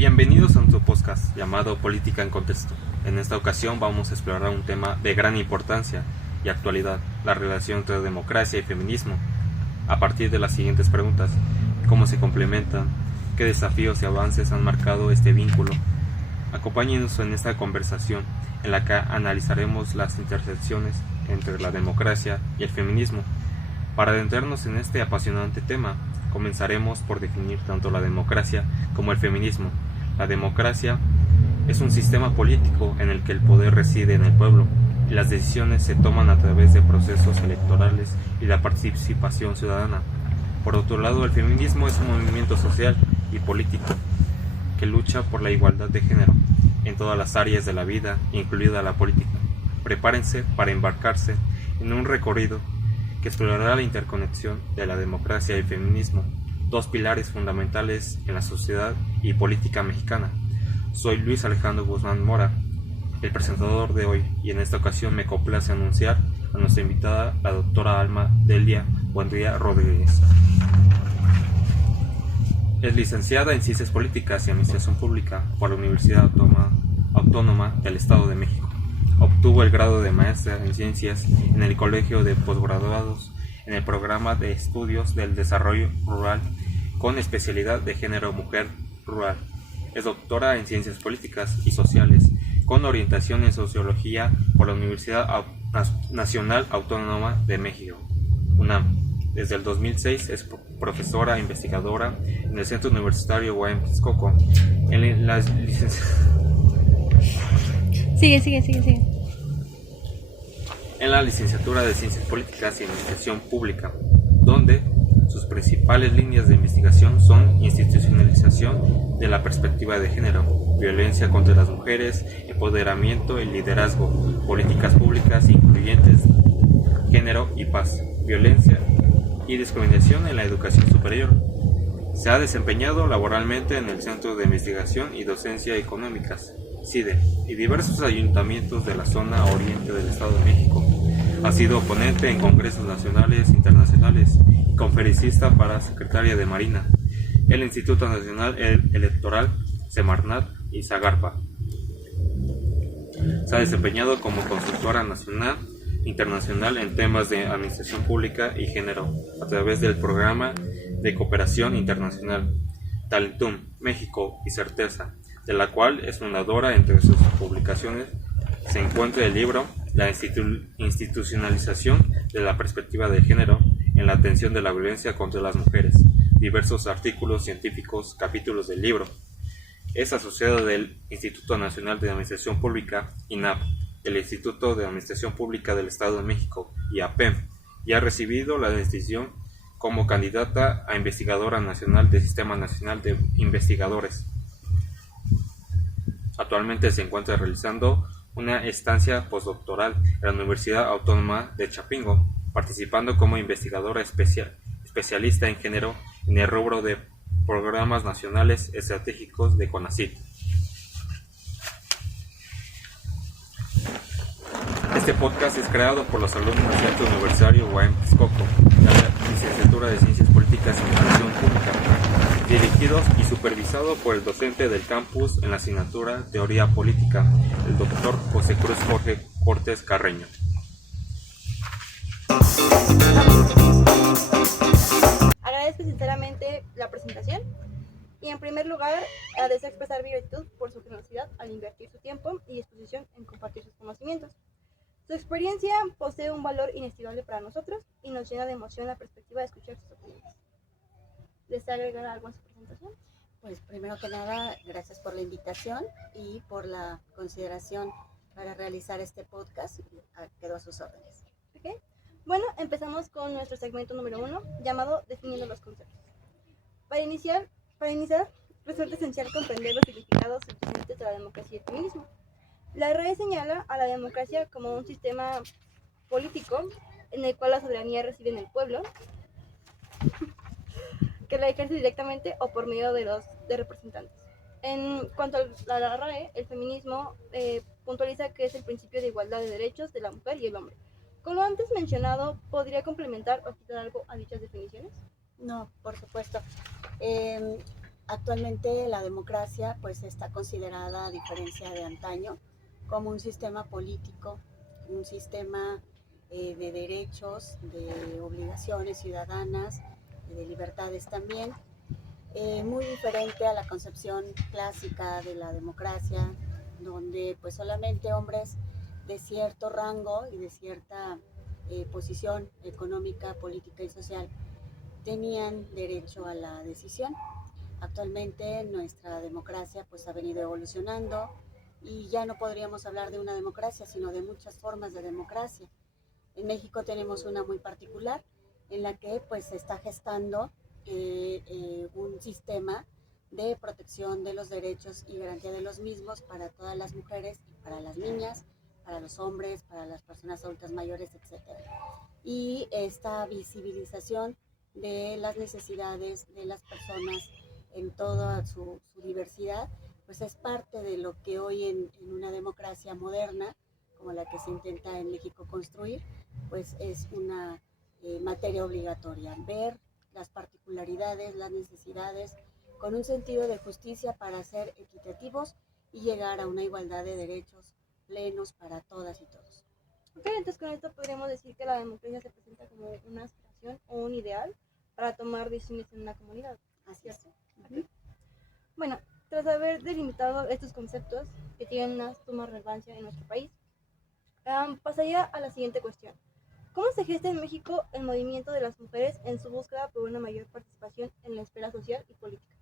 Bienvenidos a nuestro podcast llamado Política en Contexto. En esta ocasión vamos a explorar un tema de gran importancia y actualidad, la relación entre democracia y feminismo, a partir de las siguientes preguntas: ¿cómo se complementan? ¿Qué desafíos y avances han marcado este vínculo? Acompáñenos en esta conversación en la que analizaremos las intersecciones entre la democracia y el feminismo. Para adentrarnos en este apasionante tema, comenzaremos por definir tanto la democracia como el feminismo. La democracia es un sistema político en el que el poder reside en el pueblo y las decisiones se toman a través de procesos electorales y la participación ciudadana. Por otro lado, el feminismo es un movimiento social y político que lucha por la igualdad de género en todas las áreas de la vida, incluida la política. Prepárense para embarcarse en un recorrido que explorará la interconexión de la democracia y el feminismo, dos pilares fundamentales en la sociedad y política mexicana. Soy Luis Alejandro Guzmán Mora, el presentador de hoy, y en esta ocasión me complace anunciar a nuestra invitada, la doctora Alma Delia Buendía Rodríguez. Es licenciada en Ciencias Políticas y Administración Pública por la Universidad Autónoma del Estado de México. Obtuvo el grado de maestra en Ciencias en el Colegio de Posgraduados en el Programa de Estudios del Desarrollo Rural con especialidad de Género Mujer Rural. Es doctora en Ciencias Políticas y Sociales con orientación en Sociología por la Universidad Nacional Autónoma de México, UNAM. Desde el 2006 es profesora e investigadora en el Centro Universitario UAM Texcoco. En la Sigue. En la licenciatura de Ciencias Políticas y Administración Pública, donde sus principales líneas de investigación son institucionalización de la perspectiva de género, violencia contra las mujeres, empoderamiento y liderazgo, políticas públicas incluyentes, género y paz, violencia y discriminación en la educación superior. Se ha desempeñado laboralmente en el Centro de Investigación y Docencia Económicas, CIDE, y diversos ayuntamientos de la zona oriente del Estado de México. Ha sido ponente en congresos nacionales e internacionales y conferencista para Secretaría de Marina, el Instituto Nacional Electoral, Semarnat y Zagarpa. Se ha desempeñado como consultora nacional e internacional en temas de administración pública y género a través del Programa de Cooperación Internacional Talentum México y Certeza, de la cual es fundadora. Entre sus publicaciones se encuentra el libro La institucionalización de la perspectiva de género en la atención de la violencia contra las mujeres, diversos artículos científicos, capítulos del libro. Es asociada del Instituto Nacional de Administración Pública, INAP, del Instituto de Administración Pública del Estado de México, IAPEM, y ha recibido la distinción como candidata a investigadora nacional del Sistema Nacional de Investigadores. Actualmente se encuentra realizando una estancia postdoctoral en la Universidad Autónoma de Chapingo, participando como investigadora especialista en género en el rubro de programas nacionales estratégicos de CONACYT. Este podcast es creado por los alumnos del Centro Universitario UAM Texcoco, de la licenciatura de Ciencias Políticas y Administración Pública, dirigidos y supervisado por el docente del campus en la asignatura Teoría Política, el doctor José Cruz Jorge Cortés Carreño. Agradezco sinceramente la presentación y en primer lugar deseo expresar mi gratitud por su generosidad al invertir su tiempo y disposición en compartir sus conocimientos. Su experiencia posee un valor inestimable para nosotros y nos llena de emoción la perspectiva de escuchar sus opiniones. ¿Desea agregar algo a su presentación? Pues primero que nada, gracias por la invitación y por la consideración para realizar este podcast. Quedo a sus órdenes. Okay. Bueno, empezamos con nuestro segmento número 1, llamado Definiendo los conceptos. Para iniciar, resulta esencial comprender los significados subyacentes de la democracia y el feminismo. La RAE señala a la democracia como un sistema político en el cual la soberanía reside en el pueblo, que la ejerce directamente o por medio de representantes. En cuanto a la RAE, el feminismo puntualiza que es el principio de igualdad de derechos de la mujer y el hombre. Con lo antes mencionado, ¿podría complementar o quitar algo a dichas definiciones? No, por supuesto. Actualmente la democracia pues está considerada, a diferencia de antaño, como un sistema político, un sistema de derechos, de obligaciones ciudadanas, de libertades también, muy diferente a la concepción clásica de la democracia, donde pues solamente hombres de cierto rango y de cierta posición económica, política y social tenían derecho a la decisión. Actualmente nuestra democracia pues ha venido evolucionando y ya no podríamos hablar de una democracia, sino de muchas formas de democracia. En México tenemos una muy particular en la que pues se está gestando un sistema de protección de los derechos y garantía de los mismos para todas las mujeres, para las niñas, para los hombres, para las personas adultas mayores, etc. Y esta visibilización de las necesidades de las personas en toda su diversidad, pues es parte de lo que hoy en una democracia moderna, como la que se intenta en México construir, pues es una materia obligatoria, ver las particularidades, las necesidades, con un sentido de justicia para ser equitativos y llegar a una igualdad de derechos plenos para todas y todos. Ok, entonces con esto podríamos decir que la democracia se presenta como una aspiración o un ideal para tomar decisiones en una comunidad. Así es. Okay. Bueno, tras haber delimitado estos conceptos que tienen una suma relevancia en nuestro país, pasaría a la siguiente cuestión. ¿Cómo se gesta en México el movimiento de las mujeres en su búsqueda por una mayor participación en la esfera social y política?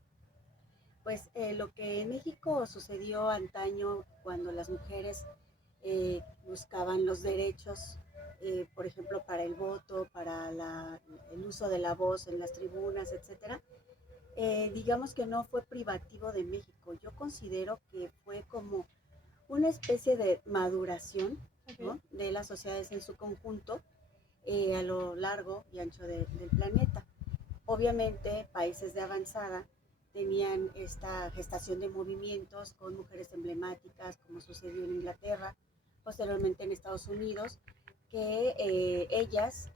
Pues lo que en México sucedió antaño cuando las mujeres buscaban los derechos, por ejemplo, para el voto, para el uso de la voz en las tribunas, etcétera, digamos que no fue privativo de México. Yo considero que fue como una especie de maduración, Okay. ¿no?, de las sociedades en su conjunto a lo largo y ancho del planeta. Obviamente, países de avanzada tenían esta gestación de movimientos con mujeres emblemáticas, como sucedió en Inglaterra, posteriormente en Estados Unidos, que ellas,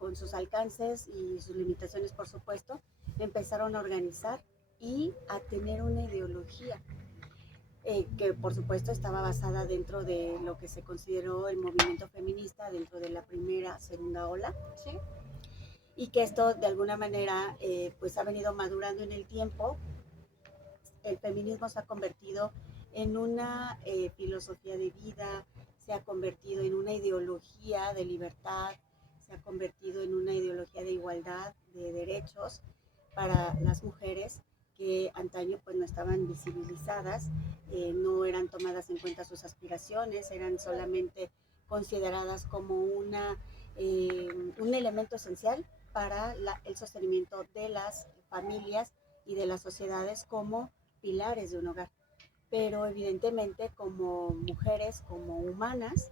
con sus alcances y sus limitaciones, por supuesto, empezaron a organizar y a tener una ideología que por supuesto estaba basada dentro de lo que se consideró el movimiento feminista dentro de la primera, segunda ola. Sí. Y que esto de alguna manera pues ha venido madurando en el tiempo. El feminismo se ha convertido en una filosofía de vida, se ha convertido en una ideología de libertad, se ha convertido en una ideología de igualdad, de derechos para las mujeres que antaño pues no estaban visibilizadas, no eran tomadas en cuenta sus aspiraciones, eran solamente consideradas como un elemento esencial para el sostenimiento de las familias y de las sociedades como pilares de un hogar. Pero evidentemente como mujeres, como humanas,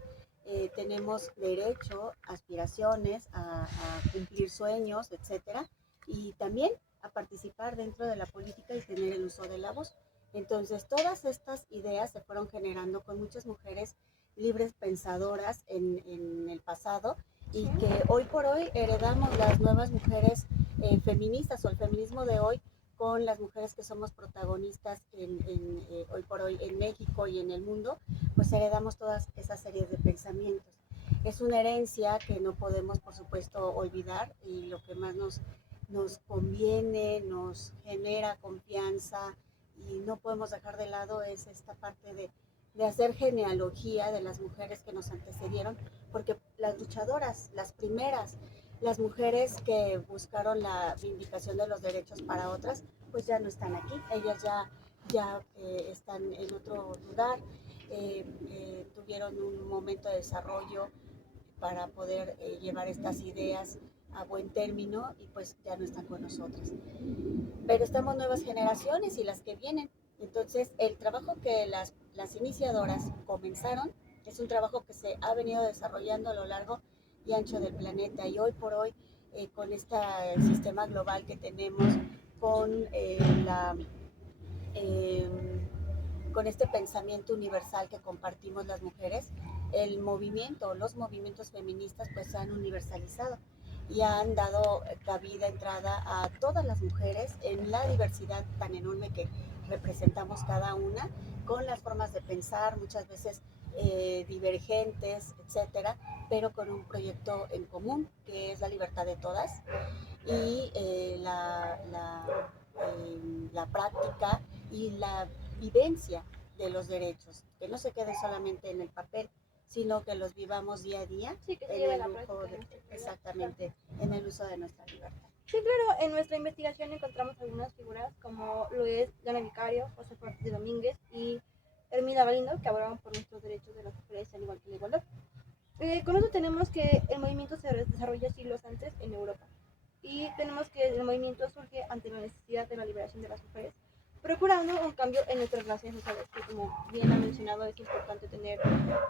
tenemos derecho, aspiraciones a cumplir sueños, etcétera, y también a participar dentro de la política y tener el uso de la voz. Entonces todas estas ideas se fueron generando con muchas mujeres libres pensadoras en el pasado y que hoy por hoy heredamos las nuevas mujeres feministas o el feminismo de hoy con las mujeres que somos protagonistas hoy por hoy en México y en el mundo, pues heredamos todas esas series de pensamientos. Es una herencia que no podemos, por supuesto, olvidar y lo que más nos conviene, nos genera confianza y no podemos dejar de lado es esta parte de hacer genealogía de las mujeres que nos antecedieron, porque las luchadoras, las primeras, las mujeres que buscaron la vindicación de los derechos para otras, pues ya no están aquí, ellas ya están en otro lugar, tuvieron un momento de desarrollo para poder llevar estas ideas a buen término y pues ya no están con nosotros. Pero estamos nuevas generaciones y las que vienen. Entonces el trabajo que las iniciadoras comenzaron es un trabajo que se ha venido desarrollando a lo largo y ancho del planeta y hoy por hoy con este sistema global que tenemos, con con este pensamiento universal que compartimos las mujeres, el movimiento, los movimientos feministas pues se han universalizado y han dado cabida, entrada a todas las mujeres en la diversidad tan enorme que representamos cada una, con las formas de pensar, muchas veces divergentes, etcétera, pero con un proyecto en común, que es la libertad de todas y la práctica y la vivencia de los derechos, que no se quede solamente en el papel, sino que los vivamos día a día, Sí, que se en lleve el la lujo práctica. exactamente, en el uso de nuestra libertad. Sí, claro, en nuestra investigación encontramos algunas figuras como lo es Diana Vicario, José Ortiz Domínguez y Hermina Galindo, que abogaban por nuestros derechos de las mujeres al igual que la igualdad. Con eso tenemos que el movimiento se desarrolla siglos antes en Europa y tenemos que el movimiento surge ante la necesidad de la liberación de las mujeres, procurando un cambio en nuestras relaciones sociales, que como bien ha mencionado es importante tener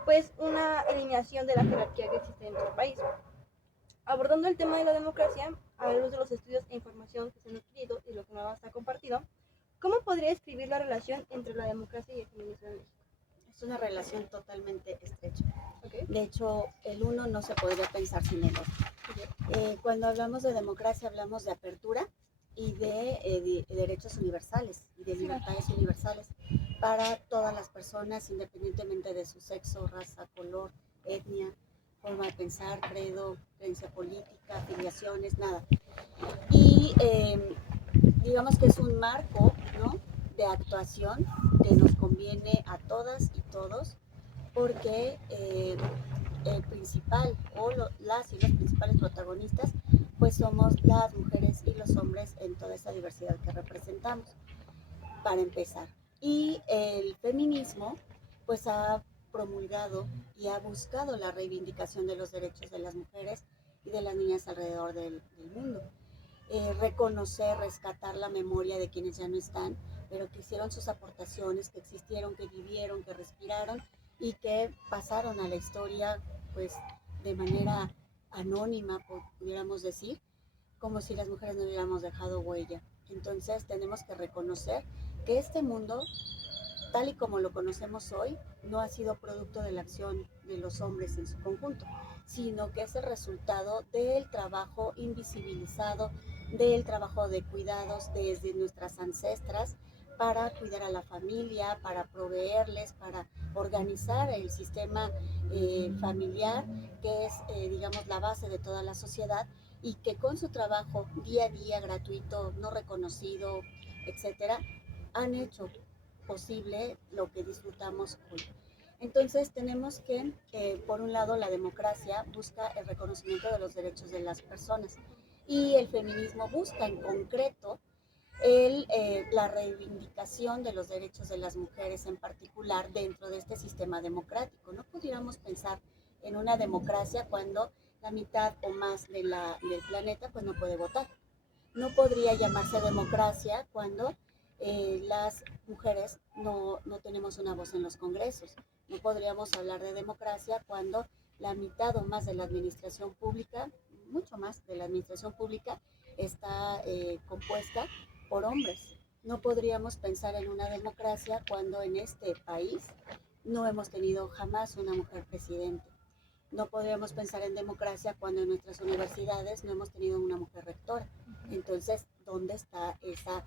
pues una eliminación de la jerarquía que existe en nuestro país. Abordando el tema de la democracia, a la luz de los estudios e información que se han adquirido y lo que nos ha compartido, ¿cómo podría describir la relación entre la democracia y el feminismo en México? Es una relación totalmente estrecha. Okay. De hecho, el uno no se podría pensar sin el otro. Cuando hablamos de democracia, hablamos de apertura y de derechos universales y de libertades universales para todas las personas, independientemente de su sexo, raza, color, etnia, forma de pensar, credo, creencia política, afiliaciones, nada. Y digamos que es un marco, ¿no?, de actuación que nos conviene a todas y todos, porque el principal o las y los principales protagonistas pues somos las mujeres y los hombres en toda esa diversidad que representamos, para empezar. Y el feminismo pues ha promulgado y ha buscado la reivindicación de los derechos de las mujeres y de las niñas alrededor del mundo. Reconocer, rescatar la memoria de quienes ya no están, pero que hicieron sus aportaciones, que existieron, que vivieron, que respiraron y que pasaron a la historia pues de manera anónima, pudiéramos decir, como si las mujeres no hubiéramos dejado huella. Entonces tenemos que reconocer que este mundo, tal y como lo conocemos hoy, no ha sido producto de la acción de los hombres en su conjunto, sino que es el resultado del trabajo invisibilizado, del trabajo de cuidados desde nuestras ancestras para cuidar a la familia, para proveerles, para organizar el sistema familiar, que es, digamos, la base de toda la sociedad, y que con su trabajo día a día, gratuito, no reconocido, etcétera, han hecho posible lo que disfrutamos hoy. Entonces tenemos que, por un lado, la democracia busca el reconocimiento de los derechos de las personas y el feminismo busca en concreto la reivindicación de los derechos de las mujeres en particular dentro de este sistema democrático. No pudiéramos pensar en una democracia cuando la mitad o más del planeta pues no puede votar. No podría llamarse democracia cuando las mujeres no tenemos una voz en los congresos. No podríamos hablar de democracia cuando la mitad o más de la administración pública, mucho más de la administración pública, está compuesta por hombres. No podríamos pensar en una democracia cuando en este país no hemos tenido jamás una mujer presidente. No podríamos pensar en democracia cuando en nuestras universidades no hemos tenido una mujer rectora. Entonces, ¿dónde está esa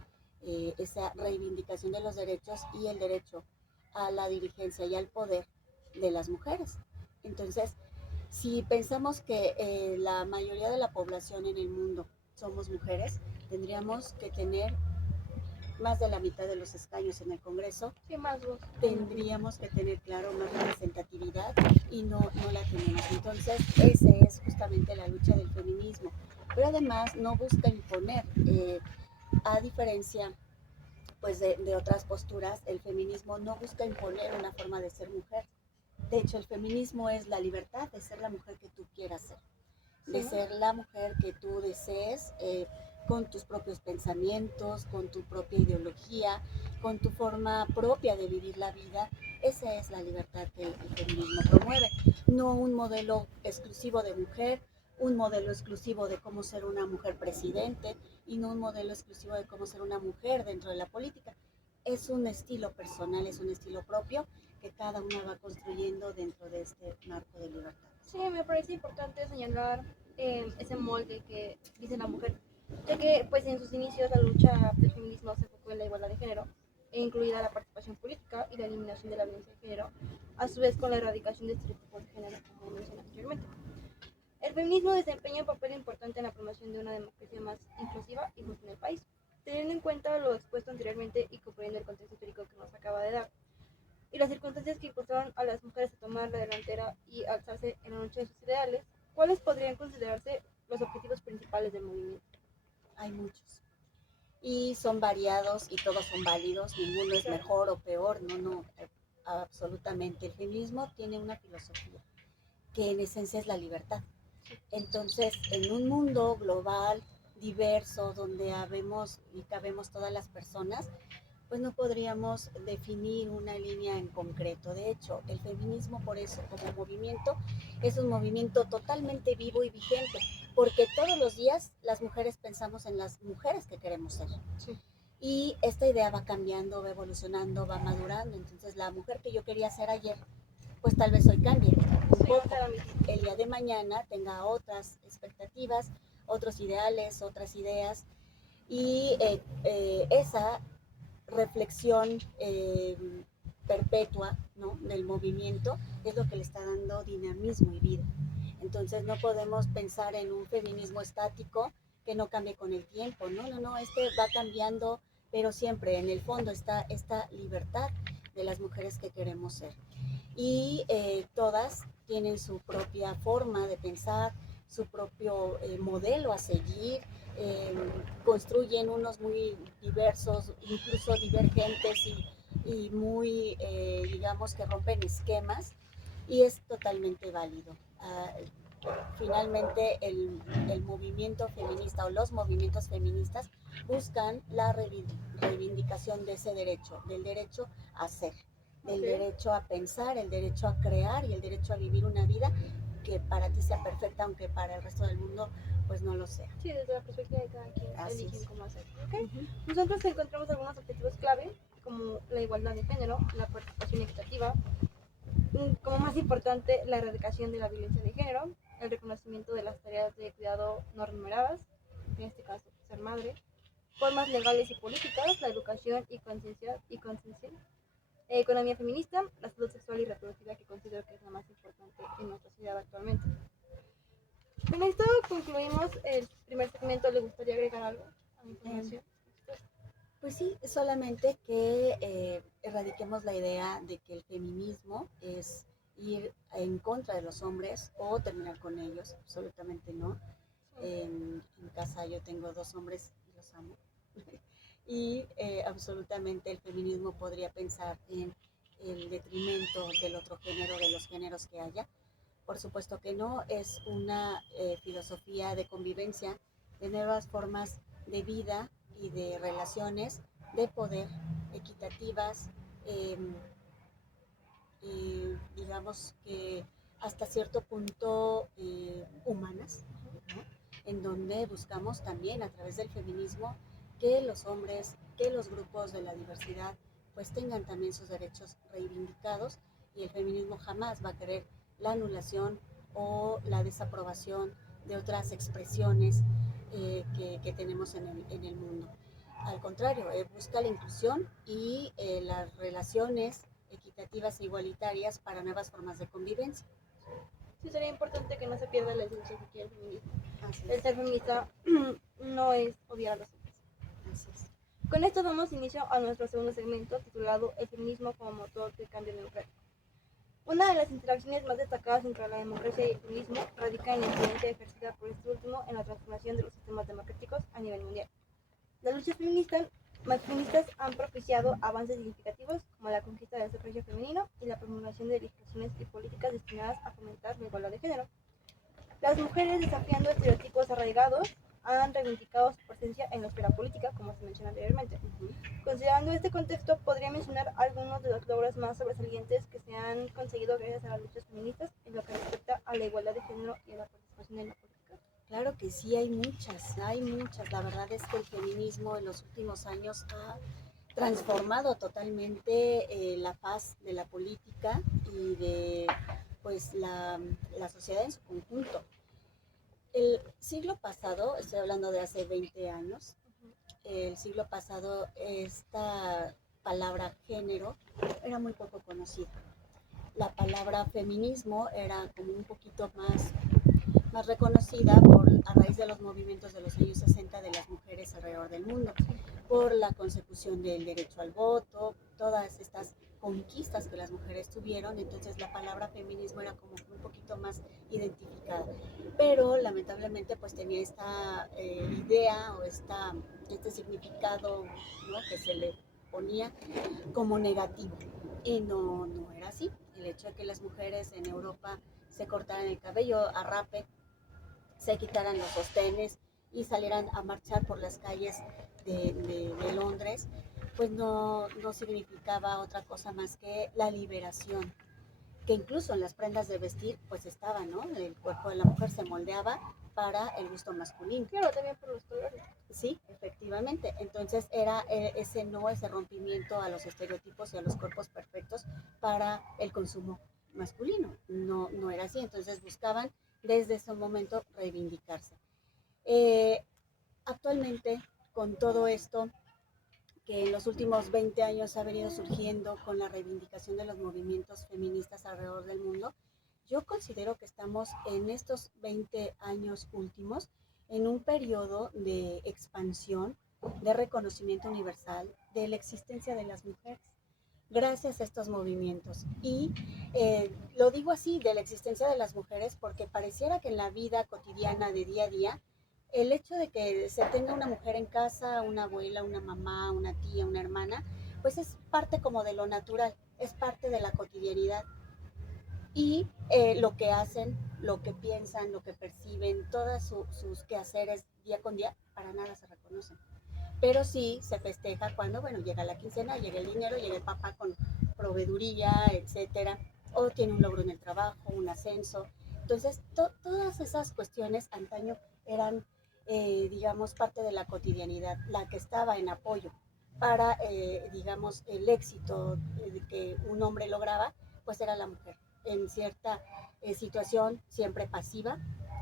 reivindicación de los derechos y el derecho a la dirigencia y al poder de las mujeres? Entonces, si pensamos que la mayoría de la población en el mundo somos mujeres, tendríamos que tener más de la mitad de los escaños en el Congreso. Sí, más voz. Tendríamos que tener, claro, más representatividad y no la tenemos. Entonces, esa es justamente la lucha del feminismo. Pero además no busca imponer, a diferencia pues de otras posturas, el feminismo no busca imponer una forma de ser mujer. De hecho, el feminismo es la libertad de ser la mujer que tú quieras ser, de ser la mujer que tú desees, con tus propios pensamientos, con tu propia ideología, con tu forma propia de vivir la vida. Esa es la libertad que el feminismo promueve, no un modelo exclusivo de mujer, un modelo exclusivo de cómo ser una mujer presidente y no un modelo exclusivo de cómo ser una mujer dentro de la política. Es un estilo personal, es un estilo propio que cada una va construyendo dentro de este marco de libertad. Sí, me parece importante señalar ese molde que dice la mujer, ya que pues en sus inicios la lucha del feminismo se enfocó en la igualdad de género, e incluida la participación política y la eliminación de la violencia de género, a su vez con la erradicación de estereotipos de género, como mencioné anteriormente. El feminismo desempeña un papel importante en la promoción de una democracia más inclusiva y justa en el país, teniendo en cuenta lo expuesto anteriormente y comprendiendo el contexto histórico que nos acaba de dar, y las circunstancias que impulsaron a las mujeres a tomar la delantera y alzarse en la lucha de sus ideales. ¿Cuáles podrían considerarse los objetivos principales del movimiento? Hay muchos. Y son variados y todos son válidos, ninguno es mejor o peor, absolutamente. El feminismo tiene una filosofía que en esencia es la libertad. Entonces, en un mundo global, diverso, donde habemos y cabemos todas las personas, pues no podríamos definir una línea en concreto. De hecho, el feminismo por eso como movimiento es un movimiento totalmente vivo y vigente, porque todos los días las mujeres pensamos en las mujeres que queremos ser. Sí. Y esta idea va cambiando, va evolucionando, va madurando. Entonces la mujer que yo quería ser ayer, pues tal vez hoy cambie un poco. El día de mañana tenga otras expectativas, otros ideales, otras ideas. Y esa reflexión perpetua, ¿no?, del movimiento es lo que le está dando dinamismo y vida. Entonces no podemos pensar en un feminismo estático que no cambie con el tiempo. No, este va cambiando, pero siempre en el fondo está esta libertad de las mujeres que queremos ser. Y todas tienen su propia forma de pensar, su propio modelo a seguir, construyen unos muy diversos, incluso divergentes y muy, digamos, que rompen esquemas, y es totalmente válido. Finalmente el movimiento feminista o los movimientos feministas buscan la reivindicación de ese derecho, del derecho a ser, del derecho a pensar, el derecho a crear y el derecho a vivir una vida que para ti sea perfecta, aunque para el resto del mundo pues no lo sea. Sí, desde la perspectiva de cada quien eligen cómo hacer. ¿Okay? Nosotros encontramos algunos objetivos clave, como la igualdad de género, la participación equitativa, como más importante, la erradicación de la violencia de género, el reconocimiento de las tareas de cuidado no remuneradas, en este caso ser madre, formas legales y políticas, la educación y conciencia, economía feminista, la salud sexual y reproductiva, que considero que es la más importante en nuestra sociedad actualmente. Con esto concluimos el primer segmento. ¿Le gustaría agregar algo a la información? Pues sí, solamente que erradiquemos la idea de que el feminismo es ir en contra de los hombres o terminar con ellos. Absolutamente no. En casa yo tengo 2 hombres y los amo. Y absolutamente el feminismo podría pensar en el detrimento del otro género, de los géneros que haya. Por supuesto que no, es una filosofía de convivencia, de nuevas formas de vida y de relaciones de poder equitativas, digamos que hasta cierto punto humanas, ¿no?, en donde buscamos también a través del feminismo que los hombres, que los grupos de la diversidad pues tengan también sus derechos reivindicados, y el feminismo jamás va a querer la anulación o la desaprobación de otras expresiones que tenemos en el mundo. Al contrario, busca la inclusión y las relaciones equitativas e igualitarias para nuevas formas de convivencia. Sí, sería importante que no se pierda la esencia que quiere el feminismo. El ser feminista no es odiar a los hombres. Así es. Con esto damos inicio a nuestro segundo segmento, titulado El feminismo como motor del cambio democrático. Una de las interacciones más destacadas entre la democracia y el feminismo radica en la influencia ejercida por este último en la transformación de los sistemas democráticos a nivel mundial. Las luchas feministas han propiciado avances significativos como la conquista del sufragio femenino y la promulgación de legislaciones y políticas destinadas a fomentar la igualdad de género. Las mujeres, desafiando estereotipos arraigados, han reivindicado su presencia en la esfera política, como se mencionó anteriormente. Considerando este contexto, podría mencionar algunos de los logros más sobresalientes que se han conseguido gracias a las luchas feministas en lo que respecta a la igualdad de género y a la participación en la política. Claro que sí, hay muchas. La verdad es que el feminismo en los últimos años ha transformado totalmente la faz de la política y de pues la sociedad en su conjunto. El siglo pasado, estoy hablando de hace 20 años, el siglo pasado esta palabra género era muy poco conocida. La palabra feminismo era como un poquito más reconocida a raíz de los movimientos de los años 60 de las mujeres alrededor del mundo, por la consecución del derecho al voto, todas estas conquistas que las mujeres tuvieron. Entonces la palabra feminismo era como un poquito más identificada, pero lamentablemente pues tenía esta idea o este significado, ¿no?, que se le ponía como negativo, y no era así. El hecho de que las mujeres en Europa se cortaran el cabello a rape, se quitaran los sostenes y salieran a marchar por las calles de Londres, pues no significaba otra cosa más que la liberación, que incluso en las prendas de vestir pues estaba, ¿no? El cuerpo de la mujer se moldeaba para el gusto masculino. Claro, también por los colores. Sí, efectivamente. Entonces era ese rompimiento a los estereotipos y a los cuerpos perfectos para el consumo masculino. No era así. Entonces buscaban desde ese momento reivindicarse. Eh, Actualmente, con todo esto que en los últimos 20 años ha venido surgiendo con la reivindicación de los movimientos feministas alrededor del mundo, yo considero que estamos en estos 20 años últimos en un periodo de expansión, de reconocimiento universal de la existencia de las mujeres gracias a estos movimientos. Y lo digo así, de la existencia de las mujeres, porque pareciera que en la vida cotidiana de día a día, el hecho de que se tenga una mujer en casa, una abuela, una mamá, una tía, una hermana, pues es parte como de lo natural, es parte de la cotidianidad. Y lo que hacen, lo que piensan, lo que perciben, todos sus quehaceres día con día, para nada se reconocen. Pero sí se festeja cuando, bueno, llega la quincena, llega el dinero, llega el papá con proveeduría, etcétera, o tiene un logro en el trabajo, un ascenso. Entonces, todas esas cuestiones antaño eran, digamos, parte de la cotidianidad, la que estaba en apoyo para, digamos, el éxito que un hombre lograba, pues era la mujer, en cierta situación, siempre pasiva,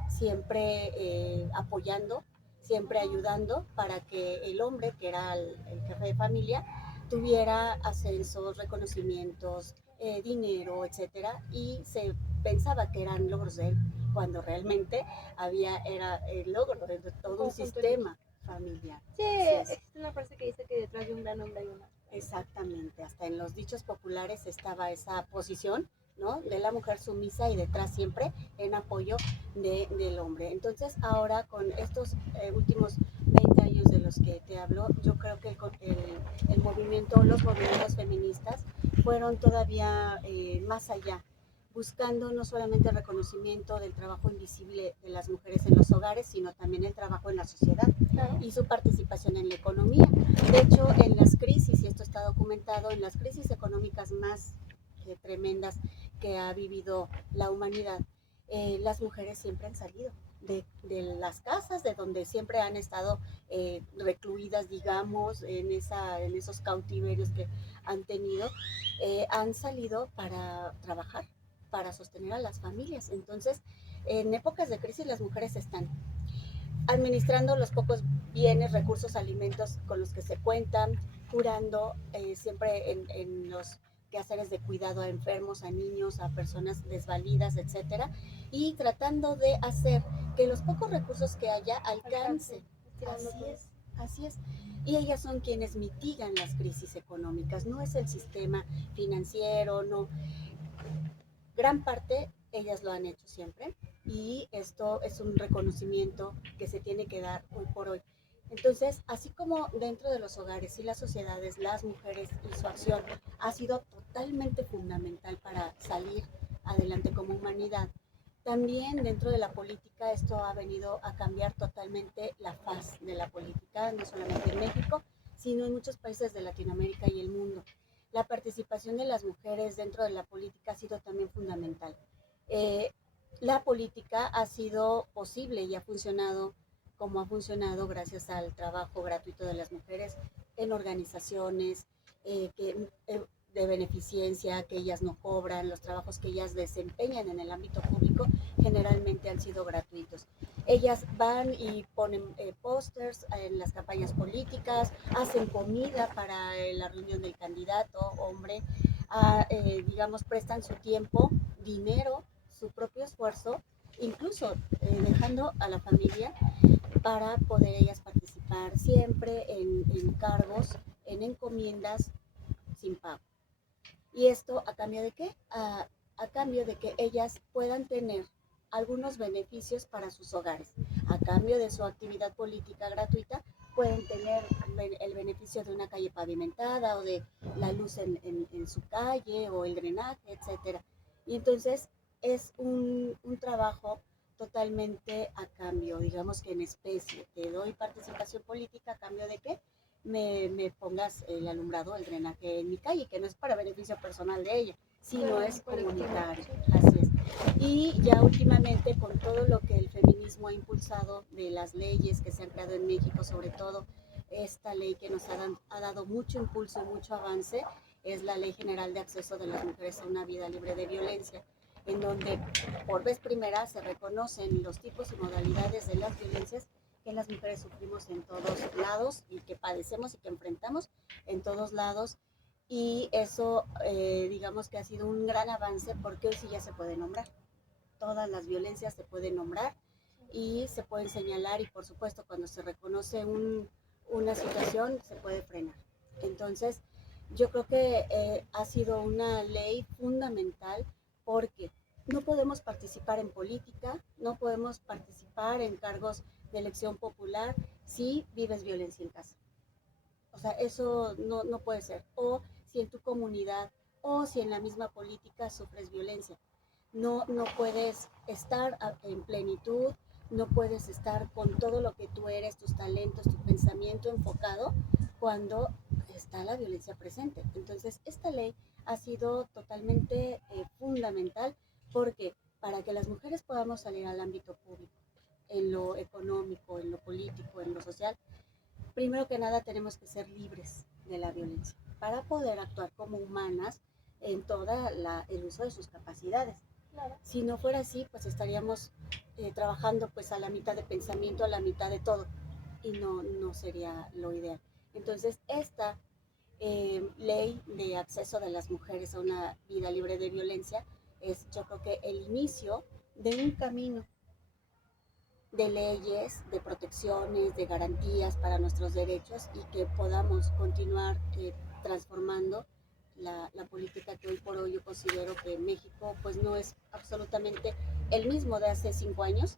siempre apoyando, siempre ayudando para que el hombre, que era el jefe de familia, tuviera ascensos, reconocimientos, dinero, etcétera, y se pensaba que eran logros de él, cuando realmente era el logro de todo un sistema familiar. Sí, existe una frase que dice que detrás de un gran hombre hay una. Exactamente, hasta en los dichos populares estaba esa posición, ¿no?, de la mujer sumisa y detrás siempre en apoyo del hombre. Entonces ahora con estos últimos 20 años de los que te hablo, yo creo que los movimientos feministas fueron todavía más allá, buscando no solamente el reconocimiento del trabajo invisible de las mujeres en los hogares, sino también el trabajo en la sociedad, claro, y su participación en la economía. De hecho, en las crisis, y esto está documentado, en las crisis económicas más tremendas que ha vivido la humanidad, las mujeres siempre han salido de las casas, de donde siempre han estado recluidas, digamos, en esos cautiverios que han tenido, han salido para trabajar, para sostener a las familias. Entonces, en épocas de crisis las mujeres están administrando los pocos bienes, recursos, alimentos con los que se cuentan, curando siempre en los quehaceres de cuidado a enfermos, a niños, a personas desvalidas, etcétera, y tratando de hacer que los pocos recursos que haya alcancen. Así es. Y ellas son quienes mitigan las crisis económicas, no es el sistema financiero, no. Gran parte ellas lo han hecho siempre, y esto es un reconocimiento que se tiene que dar hoy por hoy. Entonces, así como dentro de los hogares y las sociedades, las mujeres y su acción ha sido totalmente fundamental para salir adelante como humanidad, también dentro de la política esto ha venido a cambiar totalmente la faz de la política, no solamente en México, sino en muchos países de Latinoamérica y el mundo. La participación de las mujeres dentro de la política ha sido también fundamental. La política ha sido posible y ha funcionado como ha funcionado gracias al trabajo gratuito de las mujeres en organizaciones que de beneficencia que ellas no cobran, los trabajos que ellas desempeñan en el ámbito público generalmente han sido gratuitos. Ellas van y ponen pósters en las campañas políticas, hacen comida para la reunión del candidato, hombre, digamos, prestan su tiempo, dinero, su propio esfuerzo, incluso dejando a la familia para poder ellas participar siempre en cargos, en encomiendas sin pago. ¿Y esto a cambio de qué? A cambio de que ellas puedan tener algunos beneficios para sus hogares. A cambio de su actividad política gratuita, pueden tener el beneficio de una calle pavimentada o de la luz en su calle o el drenaje, etcétera. Y entonces es un trabajo totalmente a cambio, digamos que en especie. Te doy participación política a cambio de qué? Me pongas el alumbrado, el drenaje en mi calle, que no es para beneficio personal de ella, sino es comunitario. Así es. Y ya últimamente, con todo lo que el feminismo ha impulsado de las leyes que se han creado en México, sobre todo esta ley que nos ha dado mucho impulso y mucho avance, es la Ley General de Acceso de las Mujeres a una Vida Libre de Violencia, en donde por vez primera se reconocen los tipos y modalidades de las violencias que las mujeres sufrimos en todos lados y que padecemos y que enfrentamos en todos lados. Y eso, digamos que ha sido un gran avance porque hoy sí ya se puede nombrar. Todas las violencias se pueden nombrar y se pueden señalar y por supuesto cuando se reconoce una situación se puede frenar. Entonces, yo creo que ha sido una ley fundamental porque no podemos participar en política, no podemos participar en cargos de elección popular si vives violencia en casa. O sea, eso no puede ser. O si en tu comunidad o si en la misma política sufres violencia. No puedes estar en plenitud, no puedes estar con todo lo que tú eres, tus talentos, tu pensamiento enfocado cuando está la violencia presente. Entonces, esta ley ha sido totalmente fundamental porque para que las mujeres podamos salir al ámbito público, en lo económico, en lo político, en lo social, primero que nada tenemos que ser libres de la violencia para poder actuar como humanas en todo el uso de sus capacidades. Claro. Si no fuera así, pues estaríamos trabajando pues a la mitad de pensamiento, a la mitad de todo, y no sería lo ideal. Entonces, esta ley de acceso de las mujeres a una vida libre de violencia es, yo creo que el inicio de un camino de leyes, de protecciones, de garantías para nuestros derechos y que podamos continuar transformando la política que hoy por hoy yo considero que México pues no es absolutamente el mismo de hace 5 años,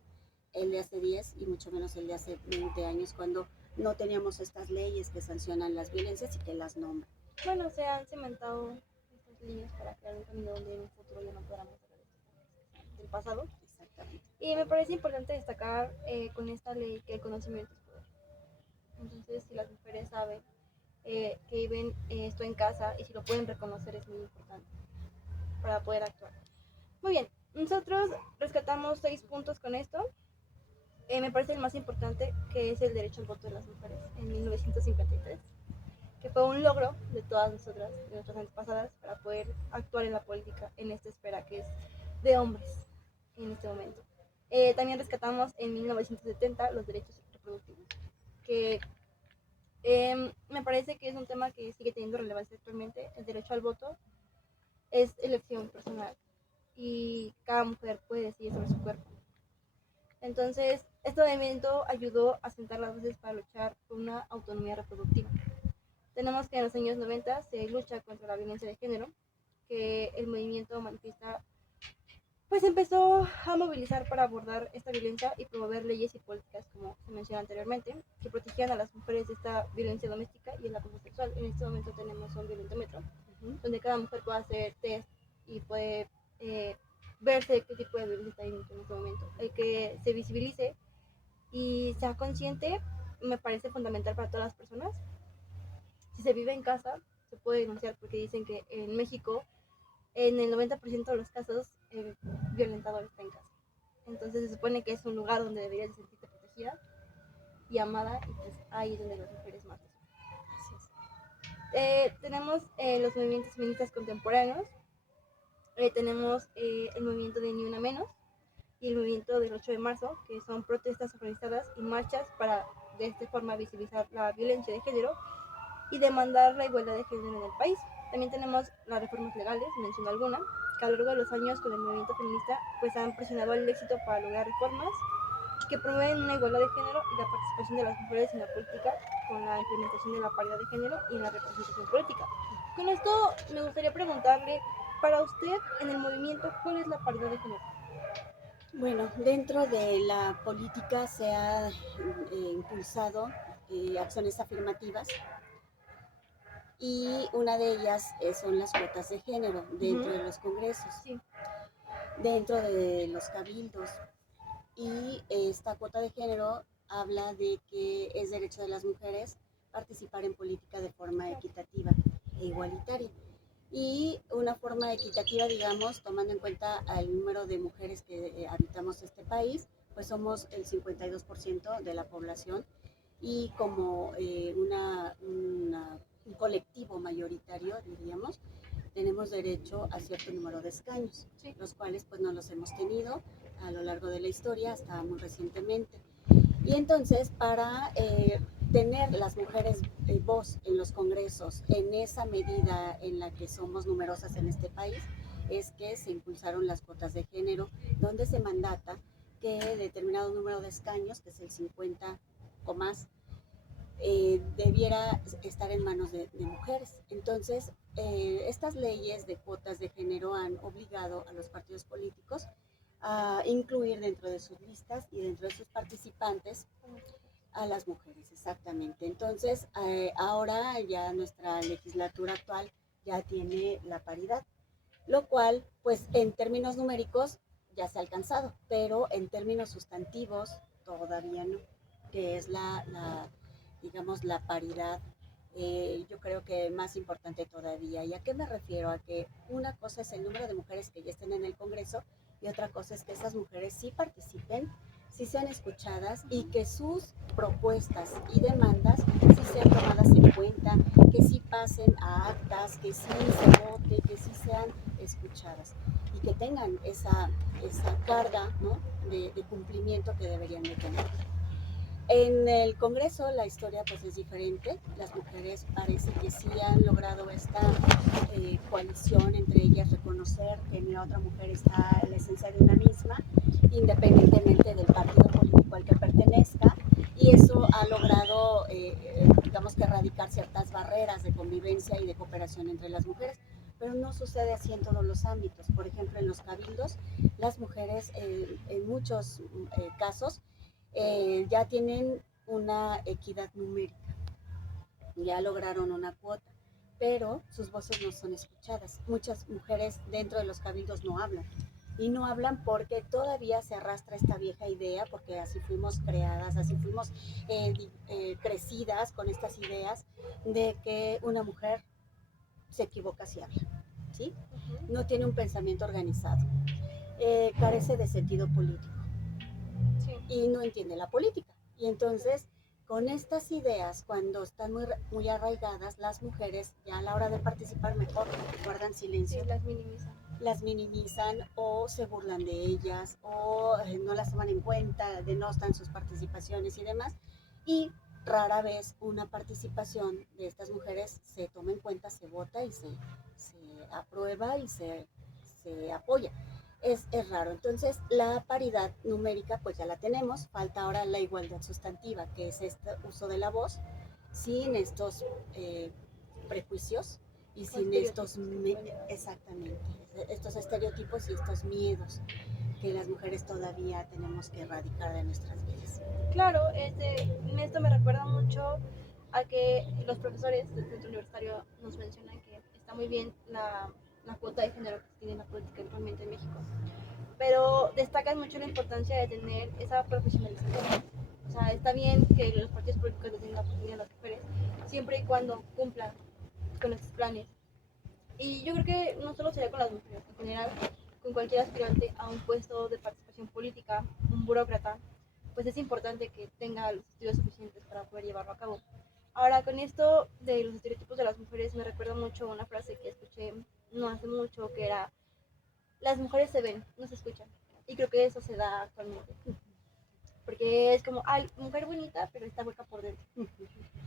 el de hace 10 y mucho menos el de hace 20 años cuando no teníamos estas leyes que sancionan las violencias y que las nombran. Bueno, se han cementado estas líneas para crear un camino donde en un futuro ya no podamos hablar del pasado. Exactamente. Y me parece importante destacar con esta ley que el conocimiento es poder. Entonces, si las mujeres saben que viven esto en casa y si lo pueden reconocer es muy importante para poder actuar. Muy bien, nosotros rescatamos 6 puntos con esto. Me parece el más importante, que es el derecho al voto de las mujeres en 1953, que fue un logro de todas nosotras, de nuestras antepasadas, para poder actuar en la política en esta esfera que es de hombres en este momento. También rescatamos en 1970 los derechos reproductivos, que me parece que es un tema que sigue teniendo relevancia actualmente. El derecho al voto es elección personal y cada mujer puede decidir sobre su cuerpo. Entonces, este movimiento ayudó a sentar las bases para luchar por una autonomía reproductiva. Tenemos que en los años 90 se lucha contra la violencia de género, que el movimiento manifiesta pues empezó a movilizar para abordar esta violencia y promover leyes y políticas, como se mencionó anteriormente, que protegían a las mujeres de esta violencia doméstica y el acoso sexual. En este momento tenemos un violentómetro, donde cada mujer puede hacer test y puede verse qué tipo de violencia está viviendo en este momento. El que se visibilice y sea consciente me parece fundamental para todas las personas. Si se vive en casa, se puede denunciar, porque dicen que en México en el 90% de los casos el violentador está en casa. Entonces se supone que es un lugar donde deberías sentirte protegida y amada, y pues ahí es donde las mujeres más sufren. Así es. Tenemos los movimientos feministas contemporáneos, tenemos el movimiento de Ni Una Menos y el movimiento del 8 de marzo, que son protestas organizadas y marchas para de esta forma visibilizar la violencia de género y demandar la igualdad de género en el país. También tenemos las reformas legales, menciono alguna, que a lo largo de los años con el movimiento feminista pues han presionado el éxito para lograr reformas que promueven una igualdad de género y la participación de las mujeres en la política con la implementación de la paridad de género y en la representación política. Con esto me gustaría preguntarle, para usted en el movimiento, ¿cuál es la paridad de género? Bueno, dentro de la política se ha impulsado acciones afirmativas y una de ellas son las cuotas de género dentro de los congresos, Sí. dentro de los cabildos. Y esta cuota de género habla de que es derecho de las mujeres participar en política de forma equitativa e igualitaria. Y una forma equitativa, digamos, tomando en cuenta el número de mujeres que habitamos este país, pues somos el 52% de la población y como un colectivo mayoritario, diríamos, tenemos derecho a cierto número de escaños, sí, los cuales pues no los hemos tenido a lo largo de la historia hasta muy recientemente. Y entonces para tener las mujeres voz en los congresos en esa medida en la que somos numerosas en este país, es que se impulsaron las cuotas de género, donde se mandata que determinado número de escaños, que es el 50 o más, debiera estar en manos de mujeres. Entonces, estas leyes de cuotas de género han obligado a los partidos políticos a incluir dentro de sus listas y dentro de sus participantes a las mujeres, exactamente. Entonces, ahora ya nuestra legislatura actual ya tiene la paridad, lo cual, pues en términos numéricos ya se ha alcanzado, pero en términos sustantivos todavía no, que es digamos, la paridad, yo creo que más importante todavía. ¿Y a qué me refiero? A que una cosa es el número de mujeres que ya estén en el Congreso y otra cosa es que esas mujeres sí participen, sí sean escuchadas y que sus propuestas y demandas sí sean tomadas en cuenta, que sí pasen a actas, que sí se vote, que sí sean escuchadas y que tengan esa carga, ¿no?, de cumplimiento que deberían de tener. En el Congreso la historia pues es diferente. Las mujeres parece que sí han logrado esta coalición entre ellas, reconocer que ni la otra mujer está en la esencia de una misma, independientemente del partido político al que pertenezca, y eso ha logrado, digamos que erradicar ciertas barreras de convivencia y de cooperación entre las mujeres. Pero no sucede así en todos los ámbitos. Por ejemplo, en los cabildos, las mujeres en muchos casos ya tienen una equidad numérica, ya lograron una cuota, pero sus voces no son escuchadas. Muchas mujeres dentro de los cabildos no hablan. Y no hablan porque todavía se arrastra esta vieja idea, porque así fuimos creadas, así fuimos crecidas con estas ideas de que una mujer se equivoca si habla, ¿sí? No tiene un pensamiento organizado, carece de sentido político. Sí. Y no entiende la política. Y entonces, con estas ideas, cuando están muy arraigadas, las mujeres ya a la hora de participar mejor guardan silencio. Sí, las minimizan. Las minimizan o se burlan de ellas o no las toman en cuenta, denostan sus participaciones y demás. Y rara vez una participación de estas mujeres se toma en cuenta, se vota y se aprueba y se apoya. Es raro. Entonces, la paridad numérica pues ya la tenemos, falta ahora la igualdad sustantiva, que es este uso de la voz, sin estos prejuicios y sin estos, exactamente, estos estereotipos y estos miedos que las mujeres todavía tenemos que erradicar de nuestras vidas. Claro, esto me recuerda mucho a que los profesores del centro universitario nos mencionan que está muy bien la cuota de género que tiene la política actualmente en México, pero destacan mucho la importancia de tener esa profesionalización. O sea, está bien que los partidos políticos les den la oportunidad a las mujeres, siempre y cuando cumplan con estos planes. Y yo creo que no solo sería con las mujeres, en general, con cualquier aspirante a un puesto de participación política, un burócrata, pues es importante que tenga los estudios suficientes para poder llevarlo a cabo. Ahora, con esto de los estereotipos de las mujeres, me recuerda mucho una frase que escuché no hace mucho, que era, las mujeres se ven, no se escuchan. Y creo que eso se da actualmente. Porque es como, ay, mujer bonita, pero está hueca por dentro.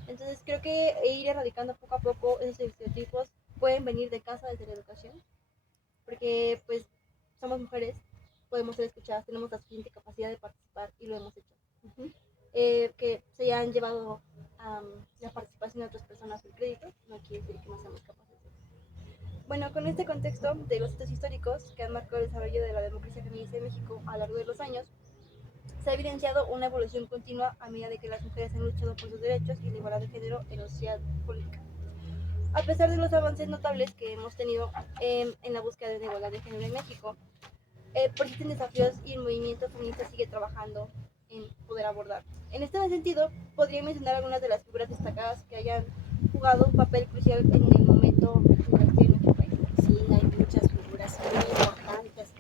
Entonces creo que ir erradicando poco a poco esos estereotipos pueden venir de casa, desde la educación, porque pues somos mujeres, podemos ser escuchadas, tenemos la suficiente capacidad de participar y lo hemos hecho. Que se han llevado la participación de otras personas el crédito, no quiere decir que no seamos capaces de eso. Bueno, con este contexto de los hechos históricos que han marcado el desarrollo de la democracia feminista en México a lo largo de los años, se ha evidenciado una evolución continua a medida de que las mujeres han luchado por sus derechos y la igualdad de género en la sociedad política. A pesar de los avances notables que hemos tenido en la búsqueda de una igualdad de género en México, persisten desafíos y el movimiento feminista sigue trabajando en poder abordar. En este sentido, podría mencionar algunas de las figuras destacadas que hayan jugado un papel crucial en el momento de la historia de nuestro país. Sí, hay muchas figuras muy importantes.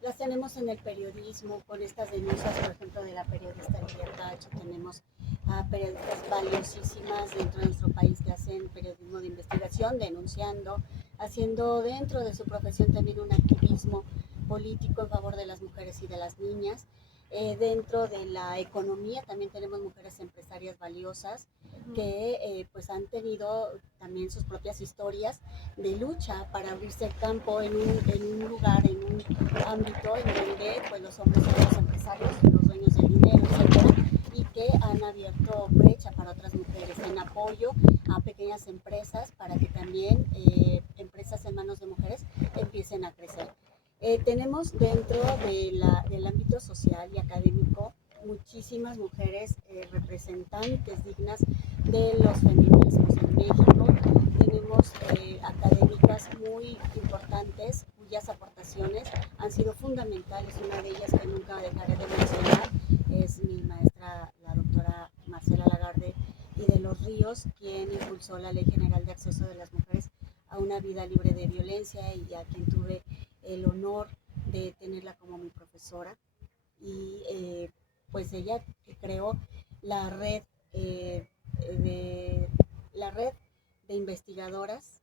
Las tenemos en el periodismo, con estas denuncias, por ejemplo, de la periodista Lidia Cacho. Tenemos a periodistas valiosísimas dentro de nuestro país que hacen periodismo de investigación, denunciando, haciendo dentro de su profesión también un activismo político en favor de las mujeres y de las niñas. Dentro de la economía también tenemos mujeres empresarias valiosas que pues han tenido también sus propias historias de lucha para abrirse el campo en un lugar, en un ámbito en donde pues, los hombres son los empresarios, los dueños del dinero, etcétera, y que han abierto brecha para otras mujeres en apoyo a pequeñas empresas para que también empresas en manos de mujeres empiecen a crecer. Tenemos dentro del ámbito social y académico muchísimas mujeres representantes dignas de los feminismos en México. Tenemos académicas muy importantes cuyas aportaciones han sido fundamentales. Una de ellas que nunca dejaré de mencionar es mi maestra, la doctora Marcela Lagarde y de los Ríos, quien impulsó la Ley General de Acceso de las Mujeres a una vida libre de violencia y a quien tuve el honor de tenerla como mi profesora. Y pues ella creó la red de investigadoras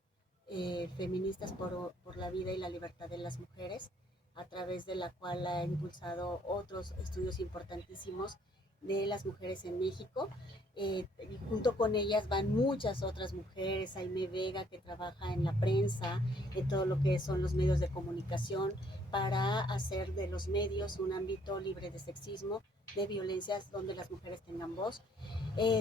feministas por la vida y la libertad de las mujeres, a través de la cual ha impulsado otros estudios importantísimos de las mujeres en México. Y junto con ellas van muchas otras mujeres, Jaime Vega, que trabaja en la prensa, en todo lo que son los medios de comunicación, para hacer de los medios un ámbito libre de sexismo, de violencias, donde las mujeres tengan voz.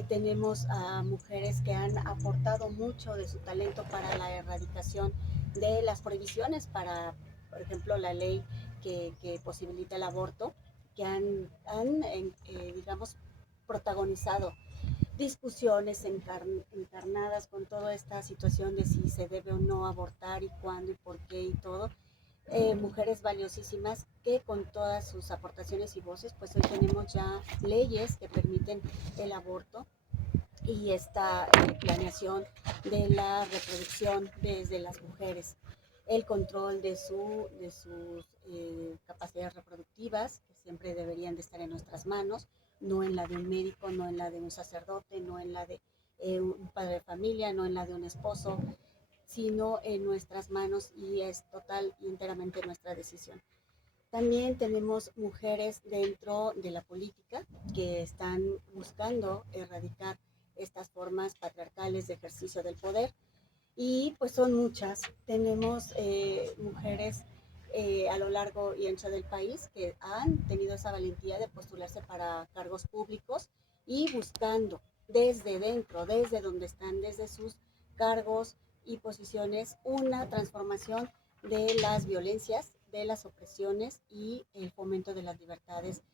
Tenemos a mujeres que han aportado mucho de su talento para la erradicación de las prohibiciones, para, por ejemplo, la ley que posibilita el aborto, que han digamos, protagonizado discusiones encarnadas con toda esta situación de si se debe o no abortar y cuándo y por qué y todo. Mujeres valiosísimas que con todas sus aportaciones y voces, pues hoy tenemos ya leyes que permiten el aborto y esta planeación de la reproducción desde las mujeres, el control de sus capacidades reproductivas, que siempre deberían de estar en nuestras manos, no en la de un médico, no en la de un sacerdote, no en la de un padre de familia, no en la de un esposo, sino en nuestras manos, y es total y enteramente nuestra decisión. También tenemos mujeres dentro de la política que están buscando erradicar estas formas patriarcales de ejercicio del poder, y pues son muchas. Tenemos mujeres a lo largo y ancho del país que han tenido esa valentía de postularse para cargos públicos y buscando desde dentro, desde donde están, desde sus cargos y posiciones, una transformación de las violencias, de las opresiones y el fomento de las libertades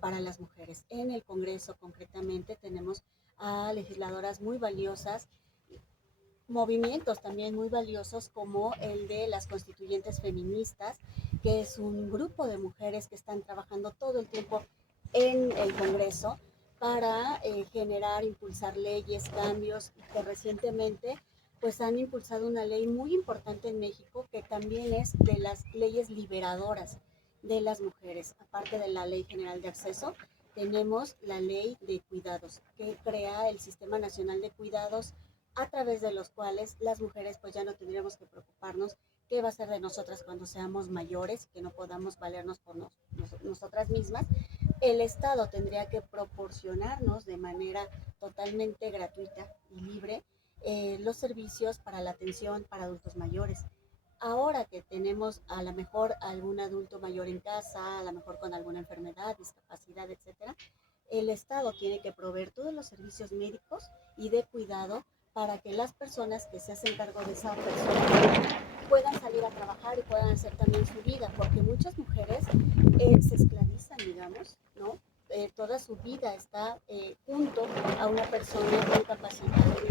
para las mujeres. En el Congreso concretamente tenemos a legisladoras muy valiosas, movimientos también muy valiosos como el de las constituyentes feministas, que es un grupo de mujeres que están trabajando todo el tiempo en el Congreso para generar, impulsar leyes, cambios, que recientemente pues han impulsado una ley muy importante en México, que también es de las leyes liberadoras de las mujeres, aparte de la Ley General de Acceso, tenemos la ley de cuidados que crea el Sistema Nacional de Cuidados, a través de los cuales las mujeres pues ya no tendríamos que preocuparnos qué va a ser de nosotras cuando seamos mayores, que no podamos valernos por nosotras mismas. El Estado tendría que proporcionarnos de manera totalmente gratuita y libre los servicios para la atención para adultos mayores. Ahora que tenemos a lo mejor algún adulto mayor en casa, a lo mejor con alguna enfermedad, discapacidad, etcétera, el Estado tiene que proveer todos los servicios médicos y de cuidado para que las personas que se hacen cargo de esa persona puedan salir a trabajar y puedan hacer también su vida, porque muchas mujeres se esclavizan, digamos, ¿no? Toda su vida está junto a una persona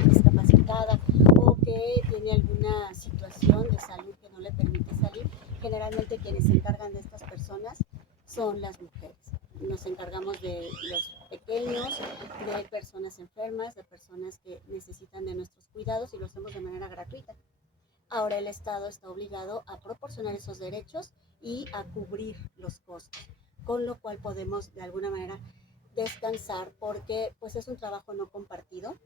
discapacitada o que tiene alguna situación de salud que no le permite salir. Generalmente quienes se encargan de estas personas son las mujeres. Nos encargamos de los pequeños, de personas enfermas, de personas que necesitan de nuestros cuidados y lo hacemos de manera gratuita. Ahora el Estado está obligado a proporcionar esos derechos y a cubrir los costos, con lo cual podemos de alguna manera descansar porque pues es un trabajo no compartido.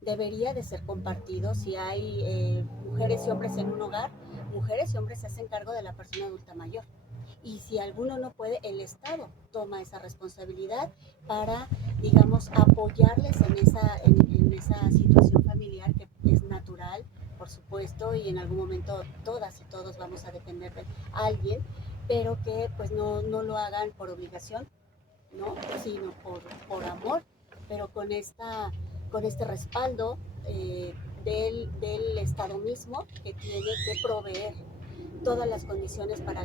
Debería de ser compartido. Si hay mujeres y hombres en un hogar, mujeres y hombres se hacen cargo de la persona adulta mayor. Y si alguno no puede, el Estado toma esa responsabilidad para, digamos, apoyarles en esa situación familiar que es natural, por supuesto, y en algún momento todas y todos vamos a depender de alguien, pero que pues no lo hagan por obligación, ¿no? Sino por amor, pero con este respaldo del Estado mismo, que tiene que proveer todas las condiciones para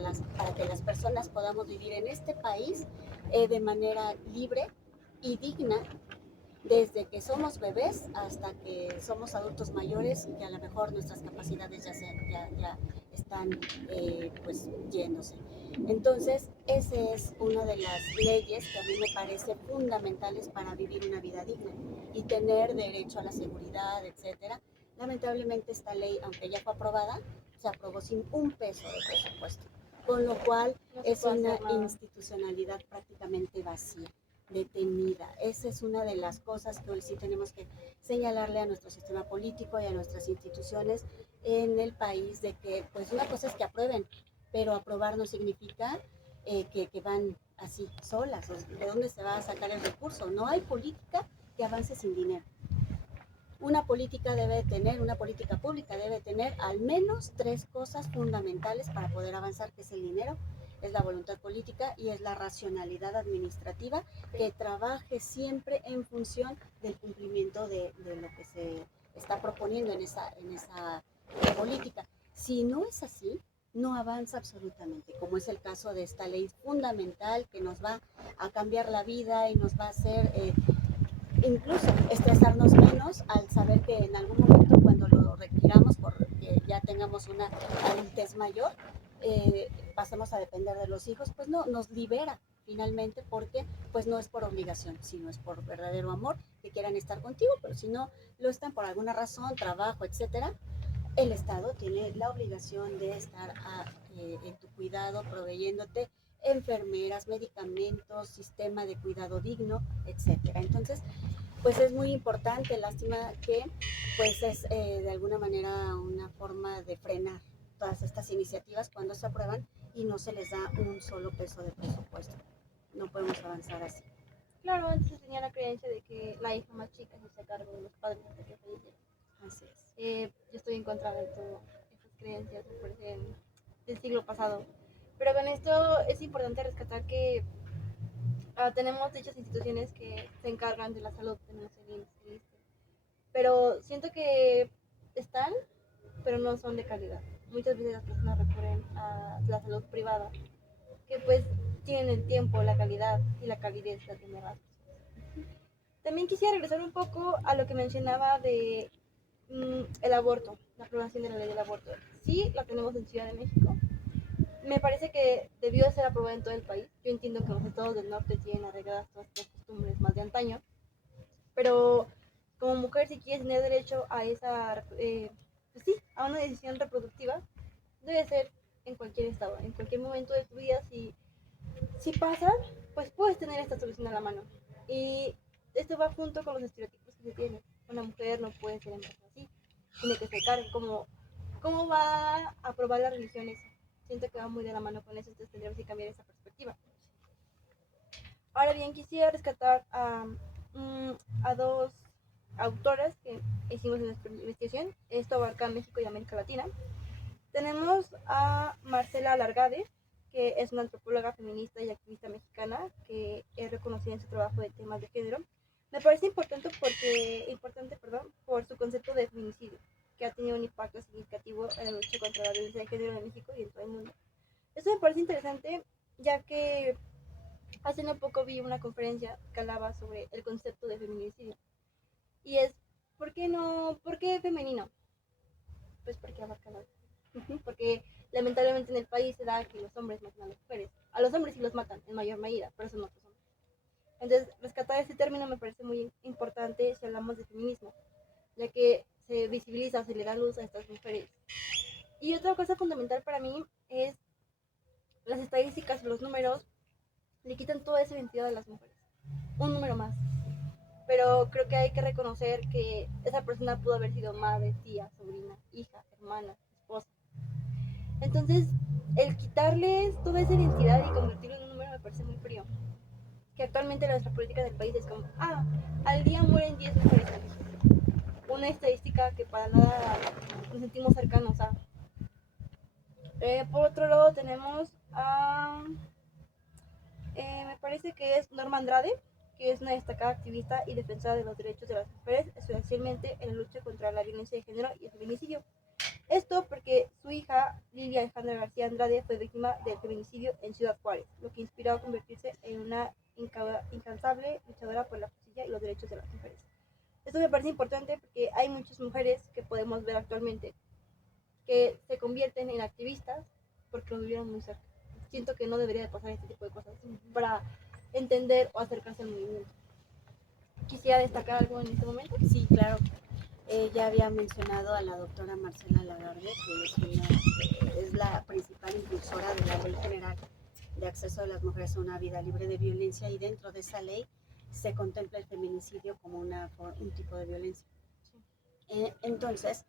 que las personas podamos vivir en este país de manera libre y digna, desde que somos bebés hasta que somos adultos mayores y que a lo mejor nuestras capacidades ya están pues yéndose. Entonces, esa es una de las leyes que a mí me parece fundamentales para vivir una vida digna y tener derecho a la seguridad, etcétera. Lamentablemente esta ley, aunque ya fue aprobada, se aprobó sin un peso de presupuesto, con lo cual es una institucionalidad prácticamente vacía, detenida. Esa es una de las cosas que hoy sí tenemos que señalarle a nuestro sistema político y a nuestras instituciones en el país, de que pues una cosa es que aprueben, pero aprobar no significa que van así solas. ¿De dónde se va a sacar el recurso? No hay política que avance sin dinero. Una política pública debe tener al menos 3 cosas fundamentales para poder avanzar, que es el dinero, es la voluntad política y es la racionalidad administrativa, que trabaje siempre en función del cumplimiento de lo que se está proponiendo en esa política. Si no es así, no avanza absolutamente, como es el caso de esta ley fundamental que nos va a cambiar la vida y nos va a hacer incluso estresarnos menos al saber que en algún momento, cuando lo requiramos porque ya tengamos una adultez mayor, pasemos a depender de los hijos, pues no, nos libera finalmente, porque pues no es por obligación, sino es por verdadero amor que quieran estar contigo, pero si no lo están por alguna razón, trabajo, etcétera, el Estado tiene la obligación de estar en tu cuidado, proveyéndote enfermeras, medicamentos, sistema de cuidado digno, etcétera. Entonces, pues es muy importante. Lástima que pues es de alguna manera una forma de frenar todas estas iniciativas cuando se aprueban y no se les da un solo peso de presupuesto. No podemos avanzar así. Claro, antes se tenía la creencia de que la hija más chica se hace cargo de los padres de que fallecieron. Así es. Yo estoy en contra de todas estas creencias, me parecen del siglo pasado. Pero con esto es importante rescatar que tenemos dichas instituciones que se encargan de la salud, tenemos el IMSS, pero siento que están, pero no son de calidad. Muchas veces las personas recurren a la salud privada, que pues tienen el tiempo, la calidad y la calidez de atender a las personas. También quisiera regresar un poco a lo que mencionaba de el aborto, la aprobación de la ley del aborto. Sí, la tenemos en Ciudad de México. Me parece que debió ser aprobada en todo el país. Yo entiendo que los estados del norte tienen arregladas todas estas costumbres más de antaño, pero como mujer, si quieres tener derecho a esa, pues sí, a una decisión reproductiva, debe ser en cualquier estado, en cualquier momento de tu vida. Si pasa, pues puedes tener esta solución a la mano. Y esto va junto con los estereotipos que se tienen. Una mujer no puede ser embarazada así, tiene que ser carne. ¿Cómo va a aprobar la religión eso? Siento que va muy de la mano con eso, entonces tendríamos que cambiar esa perspectiva. Ahora bien, quisiera rescatar a dos autoras que hicimos en nuestra investigación. Esto abarca México y América Latina. Tenemos a Marcela Alargade, que es una antropóloga feminista y activista mexicana que es reconocida en su trabajo de temas de género. Me parece importante por su concepto de feminicidio, que ha tenido un impacto significativo en la lucha contra la violencia de género en México y en todo el mundo. Esto me parece interesante, ya que hace no poco vi una conferencia que hablaba sobre el concepto de feminicidio. Y es, ¿por qué femenino? Pues porque abarca la... Porque lamentablemente en el país se da que los hombres matan a las mujeres. A los hombres sí los matan en mayor medida, pero son otros hombres. Entonces, rescatar este término me parece muy importante si hablamos de feminismo, ya que se visibiliza, se le da luz a estas mujeres. Y otra cosa fundamental para mí es las estadísticas y los números le quitan toda esa identidad a las mujeres. Un número más. Pero creo que hay que reconocer que esa persona pudo haber sido madre, tía, sobrina, hija, hermana, esposa. Entonces, el quitarles toda esa identidad y convertirlo en un número me parece muy frío. Que actualmente nuestra política del país es como, al día mueren 10 mujeres en México. Una estadística que para nada nos sentimos cercanos a. Por otro lado tenemos a, me parece que es Norma Andrade, que es una destacada activista y defensora de los derechos de las mujeres, especialmente en la lucha contra la violencia de género y el feminicidio. Esto porque su hija, Lilia Alejandra García Andrade, fue víctima del feminicidio en Ciudad Juárez, lo que inspiró a convertirse en una incansable luchadora por la justicia y los derechos de las mujeres. Esto me parece importante porque hay muchas mujeres que podemos ver actualmente que se convierten en activistas porque lo vivieron muy cerca. Siento que no debería de pasar este tipo de cosas para entender o acercarse al movimiento. ¿Quisiera destacar algo en este momento? Sí, claro. Ya había mencionado a la doctora Marcela Lagarde, que es la principal impulsora de la Ley General de Acceso de las Mujeres a una Vida Libre de Violencia, y dentro de esa ley se contempla el feminicidio como un tipo de violencia. Entonces,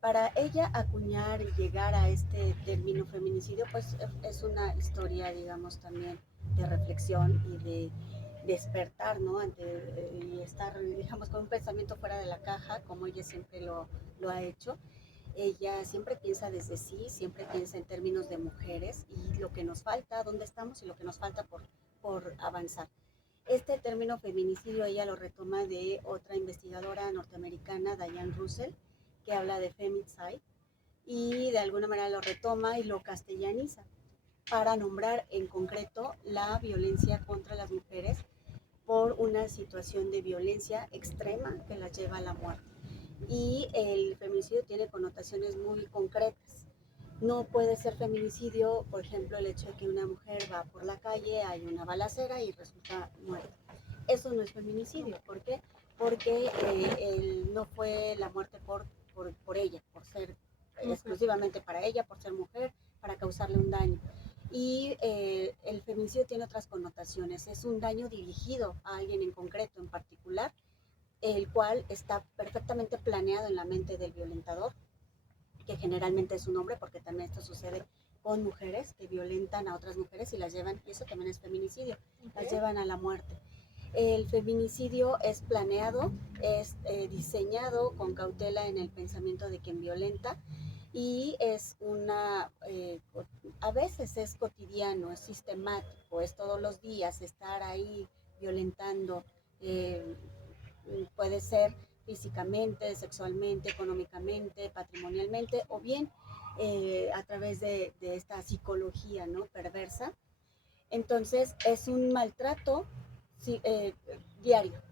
para ella acuñar y llegar a este término feminicidio, pues es una historia, digamos, también de reflexión y de despertar, ¿no? Y estar, digamos, con un pensamiento fuera de la caja, como ella siempre lo ha hecho. Ella siempre piensa desde sí, siempre piensa en términos de mujeres y lo que nos falta, dónde estamos y lo que nos falta por avanzar. Este término feminicidio ella lo retoma de otra investigadora norteamericana, Diane Russell, que habla de femicide, y de alguna manera lo retoma y lo castellaniza para nombrar en concreto la violencia contra las mujeres por una situación de violencia extrema que las lleva a la muerte. Y el feminicidio tiene connotaciones muy concretas. No puede ser feminicidio, por ejemplo, el hecho de que una mujer va por la calle, hay una balacera y resulta muerta. Eso no es feminicidio. ¿Por qué? Porque no fue la muerte por ella, por ser exclusivamente para ella, por ser mujer, para causarle un daño. Y el feminicidio tiene otras connotaciones. Es un daño dirigido a alguien en concreto, en particular, el cual está perfectamente planeado en la mente del violentador, que generalmente es un hombre, porque también esto sucede con mujeres que violentan a otras mujeres y las llevan, y eso también es feminicidio, las llevan a la muerte. El feminicidio es planeado, es diseñado con cautela en el pensamiento de quien violenta, y es a veces es cotidiano, es sistemático, es todos los días estar ahí violentando, puede ser físicamente, sexualmente, económicamente, patrimonialmente, o bien a través de esta psicología, ¿no?, perversa. Entonces es un maltrato diario,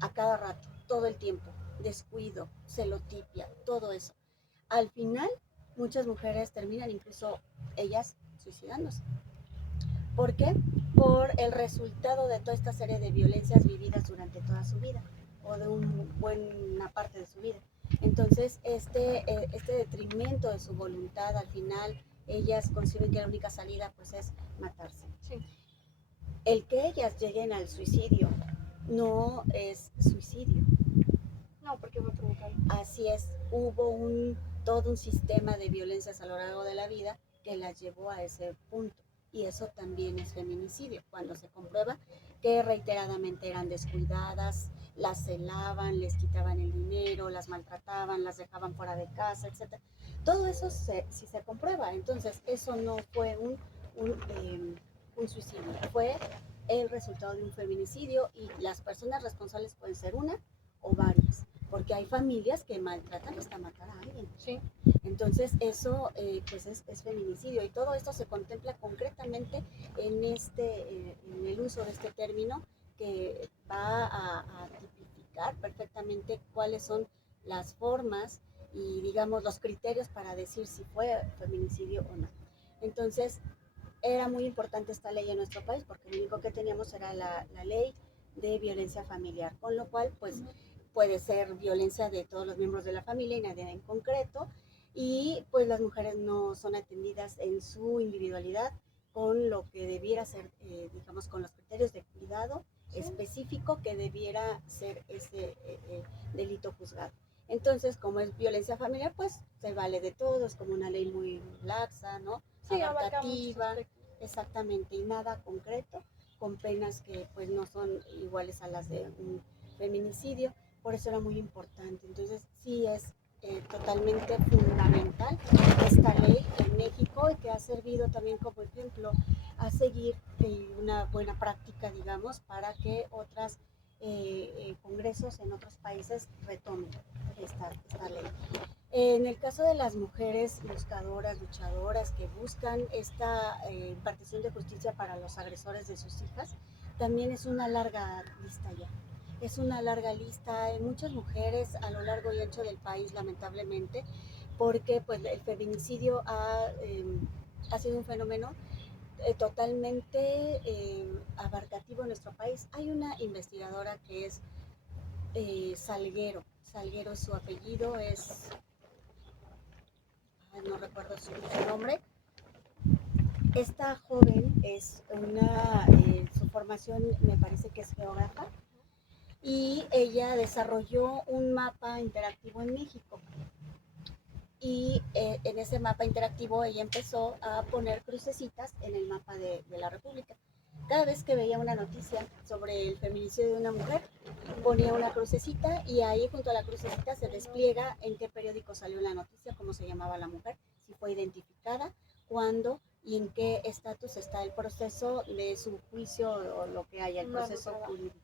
a cada rato, todo el tiempo, descuido, celotipia, todo eso. Al final, muchas mujeres terminan incluso ellas suicidándose. ¿Por qué? Por el resultado de toda esta serie de violencias vividas durante toda su vida, o de buena parte de su vida. Entonces, este detrimento de su voluntad, al final, ellas conciben que la única salida pues es matarse. Sí. El que ellas lleguen al suicidio no es suicidio. No, porque fue provocado. Así es, todo un sistema de violencias a lo largo de la vida que las llevó a ese punto. Y eso también es feminicidio, cuando se comprueba que reiteradamente eran descuidadas, las celaban, les quitaban el dinero, las maltrataban, las dejaban fuera de casa, etc. Todo eso sí se comprueba. Entonces, eso no fue un suicidio, fue el resultado de un feminicidio, y las personas responsables pueden ser una o varias, porque hay familias que maltratan hasta matar a alguien. Sí. Entonces eso pues es feminicidio, y todo esto se contempla concretamente en el uso de este término, que va a tipificar perfectamente cuáles son las formas y, digamos, los criterios para decir si fue feminicidio o no. Entonces era muy importante esta ley en nuestro país, porque lo único que teníamos era la ley de violencia familiar, con lo cual pues puede ser violencia de todos los miembros de la familia y nadie en concreto, y pues las mujeres no son atendidas en su individualidad con lo que debiera ser, digamos, con los criterios de cuidado específico que debiera ser ese delito juzgado. Entonces, como es violencia familiar, pues se vale de todo, es como una ley muy laxa, ¿no? Sí, abarcativa, exactamente, y nada concreto, con penas que pues no son iguales a las de un feminicidio. Por eso era muy importante. Entonces sí es totalmente fundamental esta ley en México, y que ha servido también como ejemplo a seguir, una buena práctica, digamos, para que otras congresos en otros países retomen esta ley. En el caso de las mujeres buscadoras, luchadoras, que buscan esta impartición de justicia para los agresores de sus hijas, también es una larga lista ya. Es una larga lista, hay muchas mujeres a lo largo y ancho del país, lamentablemente, porque pues el feminicidio ha sido un fenómeno totalmente abarcativo en nuestro país. Hay una investigadora que es Salguero es su apellido, no recuerdo su nombre. Esta joven es su formación me parece que es geógrafa, y ella desarrolló un mapa interactivo en México. Y en ese mapa interactivo ella empezó a poner crucecitas en el mapa de la República. Cada vez que veía una noticia sobre el feminicidio de una mujer, ponía una crucecita, y ahí junto a la crucecita se despliega en qué periódico salió la noticia, cómo se llamaba la mujer, si fue identificada, cuándo y en qué estatus está el proceso de su juicio o lo que haya, el proceso jurídico.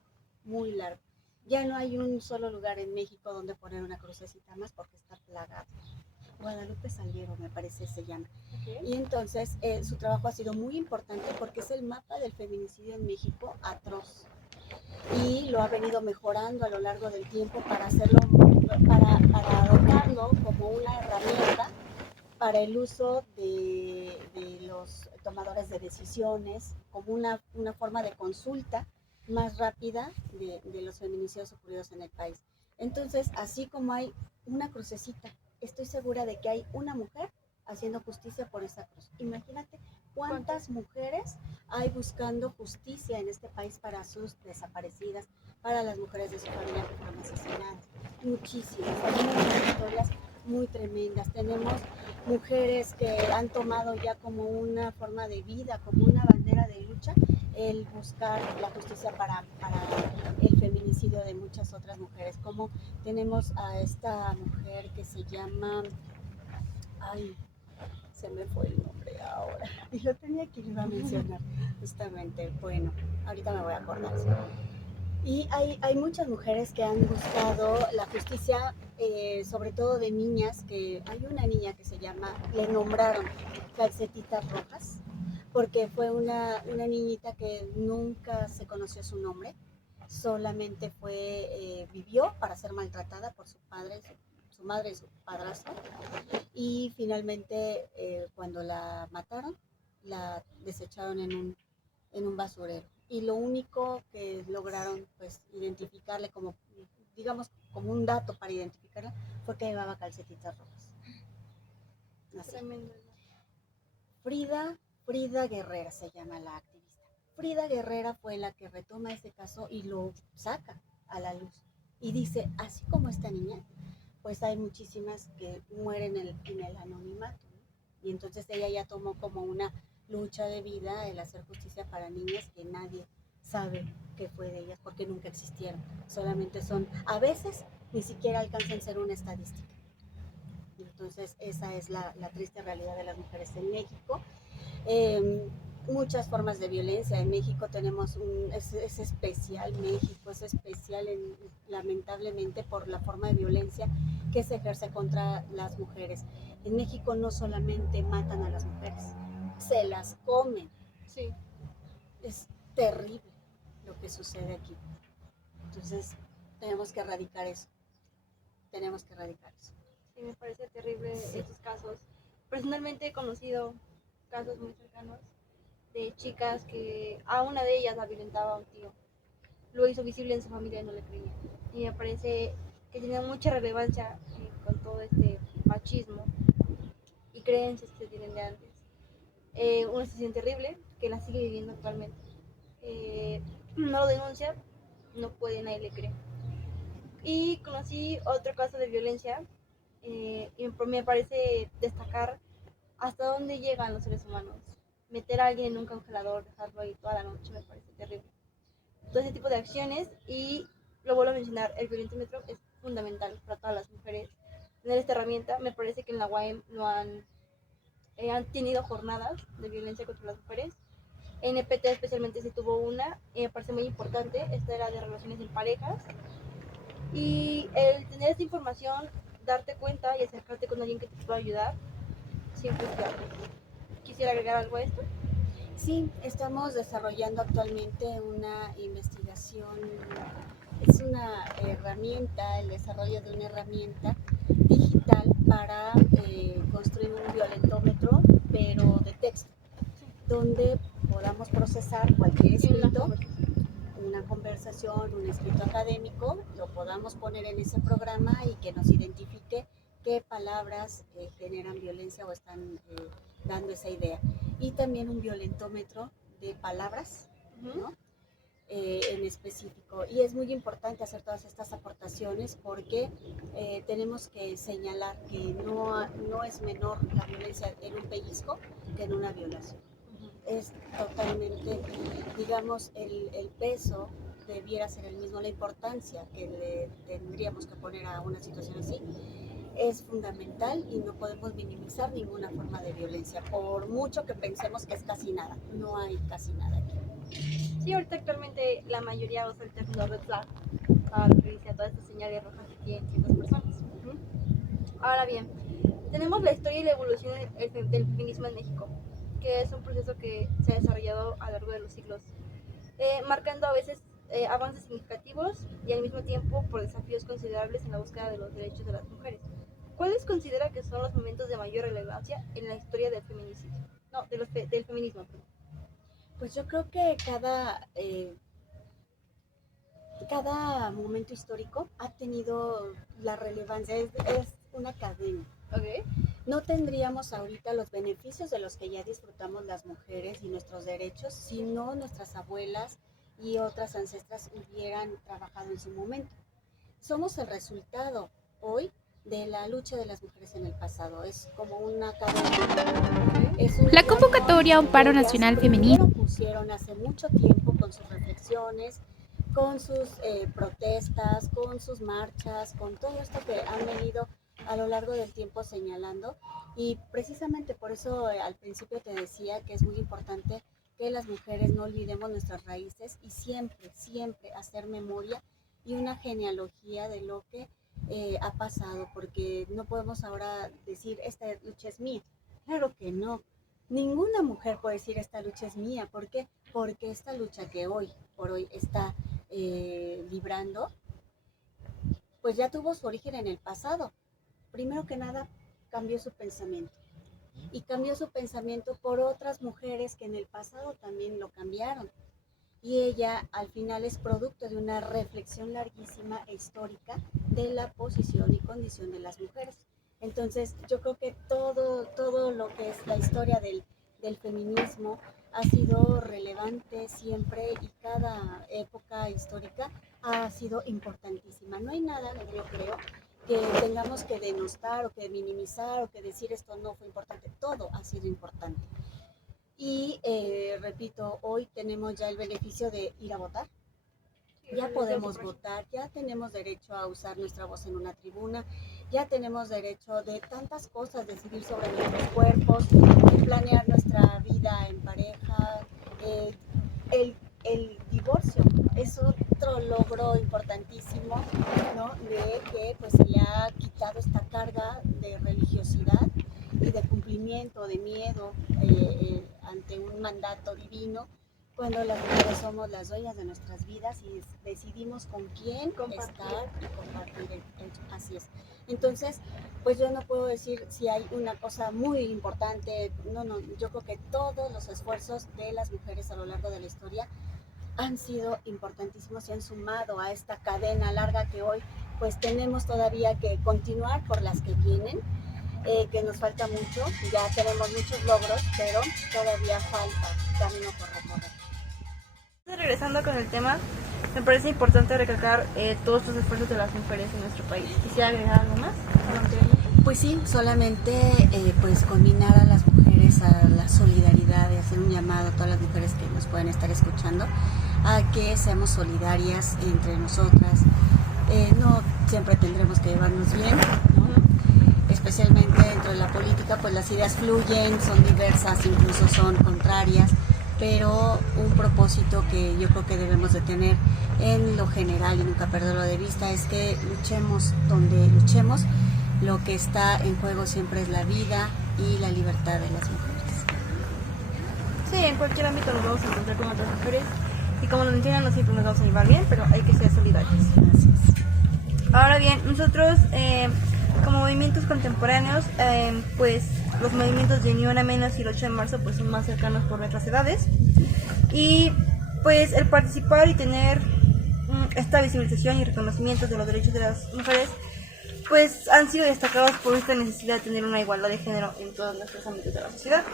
Muy largo. Ya no hay un solo lugar en México donde poner una crucecita más, porque está plagado. Guadalupe Salguero, me parece se llama. Okay. Y entonces su trabajo ha sido muy importante, porque es el mapa del feminicidio en México atroz, y lo ha venido mejorando a lo largo del tiempo para hacerlo, para adoptarlo como una herramienta para el uso de los tomadores de decisiones, como una forma de consulta más rápida de los feminicidios ocurridos en el país. Entonces, así como hay una crucecita, estoy segura de que hay una mujer haciendo justicia por esa cruz. Imagínate cuántas mujeres hay buscando justicia en este país para sus desaparecidas, para las mujeres de su familia que fueron asesinadas. Muchísimas, hay muchas historias muy tremendas. Tenemos mujeres que han tomado ya como una forma de vida, como una bandera de lucha, el buscar la justicia para el feminicidio de muchas otras mujeres. Como tenemos a esta mujer que se llama, se me fue el nombre ahora, y lo tenía que ir a mencionar justamente. Bueno, ahorita me voy a acordar. Y hay muchas mujeres que han buscado la justicia, sobre todo de niñas, que hay una niña que se llama, le nombraron Calcetitas Rojas, porque fue una niñita que nunca se conoció su nombre, solamente vivió para ser maltratada por su padre, su madre y su padrastro, y finalmente cuando la mataron, la desecharon en un basurero. Y lo único que lograron pues identificarle como, digamos, como un dato para identificarla, fue que llevaba calcetitas rojas. Frida Guerrera se llama la activista. Frida Guerrera fue la que retoma ese caso y lo saca a la luz. Y dice, así como esta niña, pues hay muchísimas que mueren en el anonimato, ¿no? Y entonces ella ya tomó como una lucha de vida el hacer justicia para niñas que nadie sabe qué fue de ellas porque nunca existieron. Solamente son, a veces ni siquiera alcanzan a ser una estadística. Entonces esa es la triste realidad de las mujeres en México. Muchas formas de violencia. En México tenemos es especial México, es especial lamentablemente por la forma de violencia que se ejerce contra las mujeres. En México no solamente matan a las mujeres, se las comen. Sí. Es terrible lo que sucede aquí. Entonces tenemos que erradicar eso. Sí, me parece terrible estos casos. Personalmente he conocido casos muy cercanos de chicas que a una de ellas la violentaba un tío. Lo hizo visible en su familia y no le creía. Y me parece que tiene mucha relevancia con todo este machismo y creencias que se tienen de antes. Una situación terrible que la sigue viviendo actualmente. No lo denuncia, no puede, nadie le cree. Y conocí otro caso de violencia y me parece destacar hasta dónde llegan los seres humanos. Meter a alguien en un congelador, dejarlo ahí toda la noche, me parece terrible. Todo ese tipo de acciones, y lo vuelvo a mencionar, el violentómetro es fundamental para todas las mujeres. Tener esta herramienta, me parece que en la UAM han tenido jornadas de violencia contra las mujeres. En EPT especialmente se tuvo una, y me parece muy importante, esta era de relaciones en parejas. Y el tener esta información, darte cuenta y acercarte con alguien que te pueda ayudar, siempre es clave. ¿Quisiera agregar algo a esto? Sí, estamos desarrollando actualmente una investigación, es una herramienta, el desarrollo de una herramienta digital para construir un violentómetro, pero de texto, donde podamos procesar cualquier escrito, una conversación, un escrito académico, lo podamos poner en ese programa y que nos identifique qué palabras generan violencia o están dando esa idea. Y también un violentómetro de palabras, ¿no? En específico. Y es muy importante hacer todas estas aportaciones porque tenemos que señalar que no es menor la violencia en un pellizco que en una violación. Es totalmente, digamos, el peso debiera ser el mismo, la importancia que le tendríamos que poner a una situación así es fundamental y no podemos minimizar ninguna forma de violencia, por mucho que pensemos que es casi nada, no hay casi nada aquí. Sí, ahorita actualmente la mayoría usa el término red flag para referirse a todas estas señales rojas que tienen ciertas personas. Ahora bien, tenemos la historia y la evolución del feminismo en México, que es un proceso que se ha desarrollado a lo largo de los siglos, marcando a veces avances significativos y al mismo tiempo por desafíos considerables en la búsqueda de los derechos de las mujeres. ¿Cuáles considera que son los momentos de mayor relevancia en la historia del feminismo? No, del feminismo, perdón. Pues yo creo que cada momento histórico ha tenido la relevancia, es una cadena. Okay. No tendríamos ahorita los beneficios de los que ya disfrutamos las mujeres y nuestros derechos si no nuestras abuelas y otras ancestras hubieran trabajado en su momento. Somos el resultado hoy de la lucha de las mujeres en el pasado. Es como una cadena. La convocatoria a un paro nacional femenino pusieron hace mucho tiempo con sus reflexiones, con sus protestas, con sus marchas, con todo esto que han venido a lo largo del tiempo señalando, y precisamente por eso al principio te decía que es muy importante que las mujeres no olvidemos nuestras raíces y siempre, siempre hacer memoria y una genealogía de lo que ha pasado, porque no podemos ahora decir esta lucha es mía. Claro que no. Ninguna mujer puede decir esta lucha es mía. ¿Por qué? Porque esta lucha que hoy por hoy está librando, pues ya tuvo su origen en el pasado. Primero que nada, cambió su pensamiento. Y cambió su pensamiento por otras mujeres que en el pasado también lo cambiaron. Y ella al final es producto de una reflexión larguísima e histórica de la posición y condición de las mujeres. Entonces yo creo que todo lo que es la historia del feminismo ha sido relevante siempre y cada época histórica ha sido importantísima. No hay nada, yo creo, que tengamos que denostar o que minimizar o que decir esto no fue importante. Todo ha sido importante. Y repito, hoy tenemos ya el beneficio de ir a votar. Ya podemos votar, ya tenemos derecho a usar nuestra voz en una tribuna, ya tenemos derecho de tantas cosas, decidir sobre nuestros cuerpos, de planear nuestra vida en pareja, el divorcio es otro logro importantísimo, ¿no? De que pues se le ha quitado esta carga de religiosidad y de cumplimiento, de miedo ante un mandato divino, cuando las mujeres somos las dueñas de nuestras vidas y decidimos con quién estar y compartir. Así es. Entonces, pues yo no puedo decir si hay una cosa muy importante, no, yo creo que todos los esfuerzos de las mujeres a lo largo de la historia han sido importantísimos y han sumado a esta cadena larga que hoy pues tenemos todavía que continuar por las que vienen, que nos falta mucho, ya tenemos muchos logros, pero todavía falta camino por recorrer. Regresando con el tema, me parece importante recalcar todos los esfuerzos de las mujeres en nuestro país. ¿Quisiera agregar algo más? Pues sí, solamente pues combinar a las mujeres a la solidaridad y hacer un llamado a todas las mujeres que nos pueden estar escuchando a que seamos solidarias entre nosotras. No siempre tendremos que llevarnos bien, ¿no? Especialmente dentro de la política, pues las ideas fluyen, son diversas, incluso son contrarias, pero un propósito que yo creo que debemos de tener en lo general y nunca perderlo de vista es que luchemos donde luchemos, lo que está en juego siempre es la vida y la libertad de las mujeres. Sí, en cualquier ámbito nos vamos a encontrar con otras mujeres y como nos entiendan, no siempre nos vamos a llevar bien, pero hay que ser solidarios. Gracias. Ahora bien, nosotros como movimientos contemporáneos, pues los movimientos de Ni Una Menos y el 8 de marzo pues son más cercanos por nuestras edades y pues el participar y tener esta visibilización y reconocimiento de los derechos de las mujeres pues han sido destacados por esta necesidad de tener una igualdad de género en todos nuestros ámbitos de la sociedad.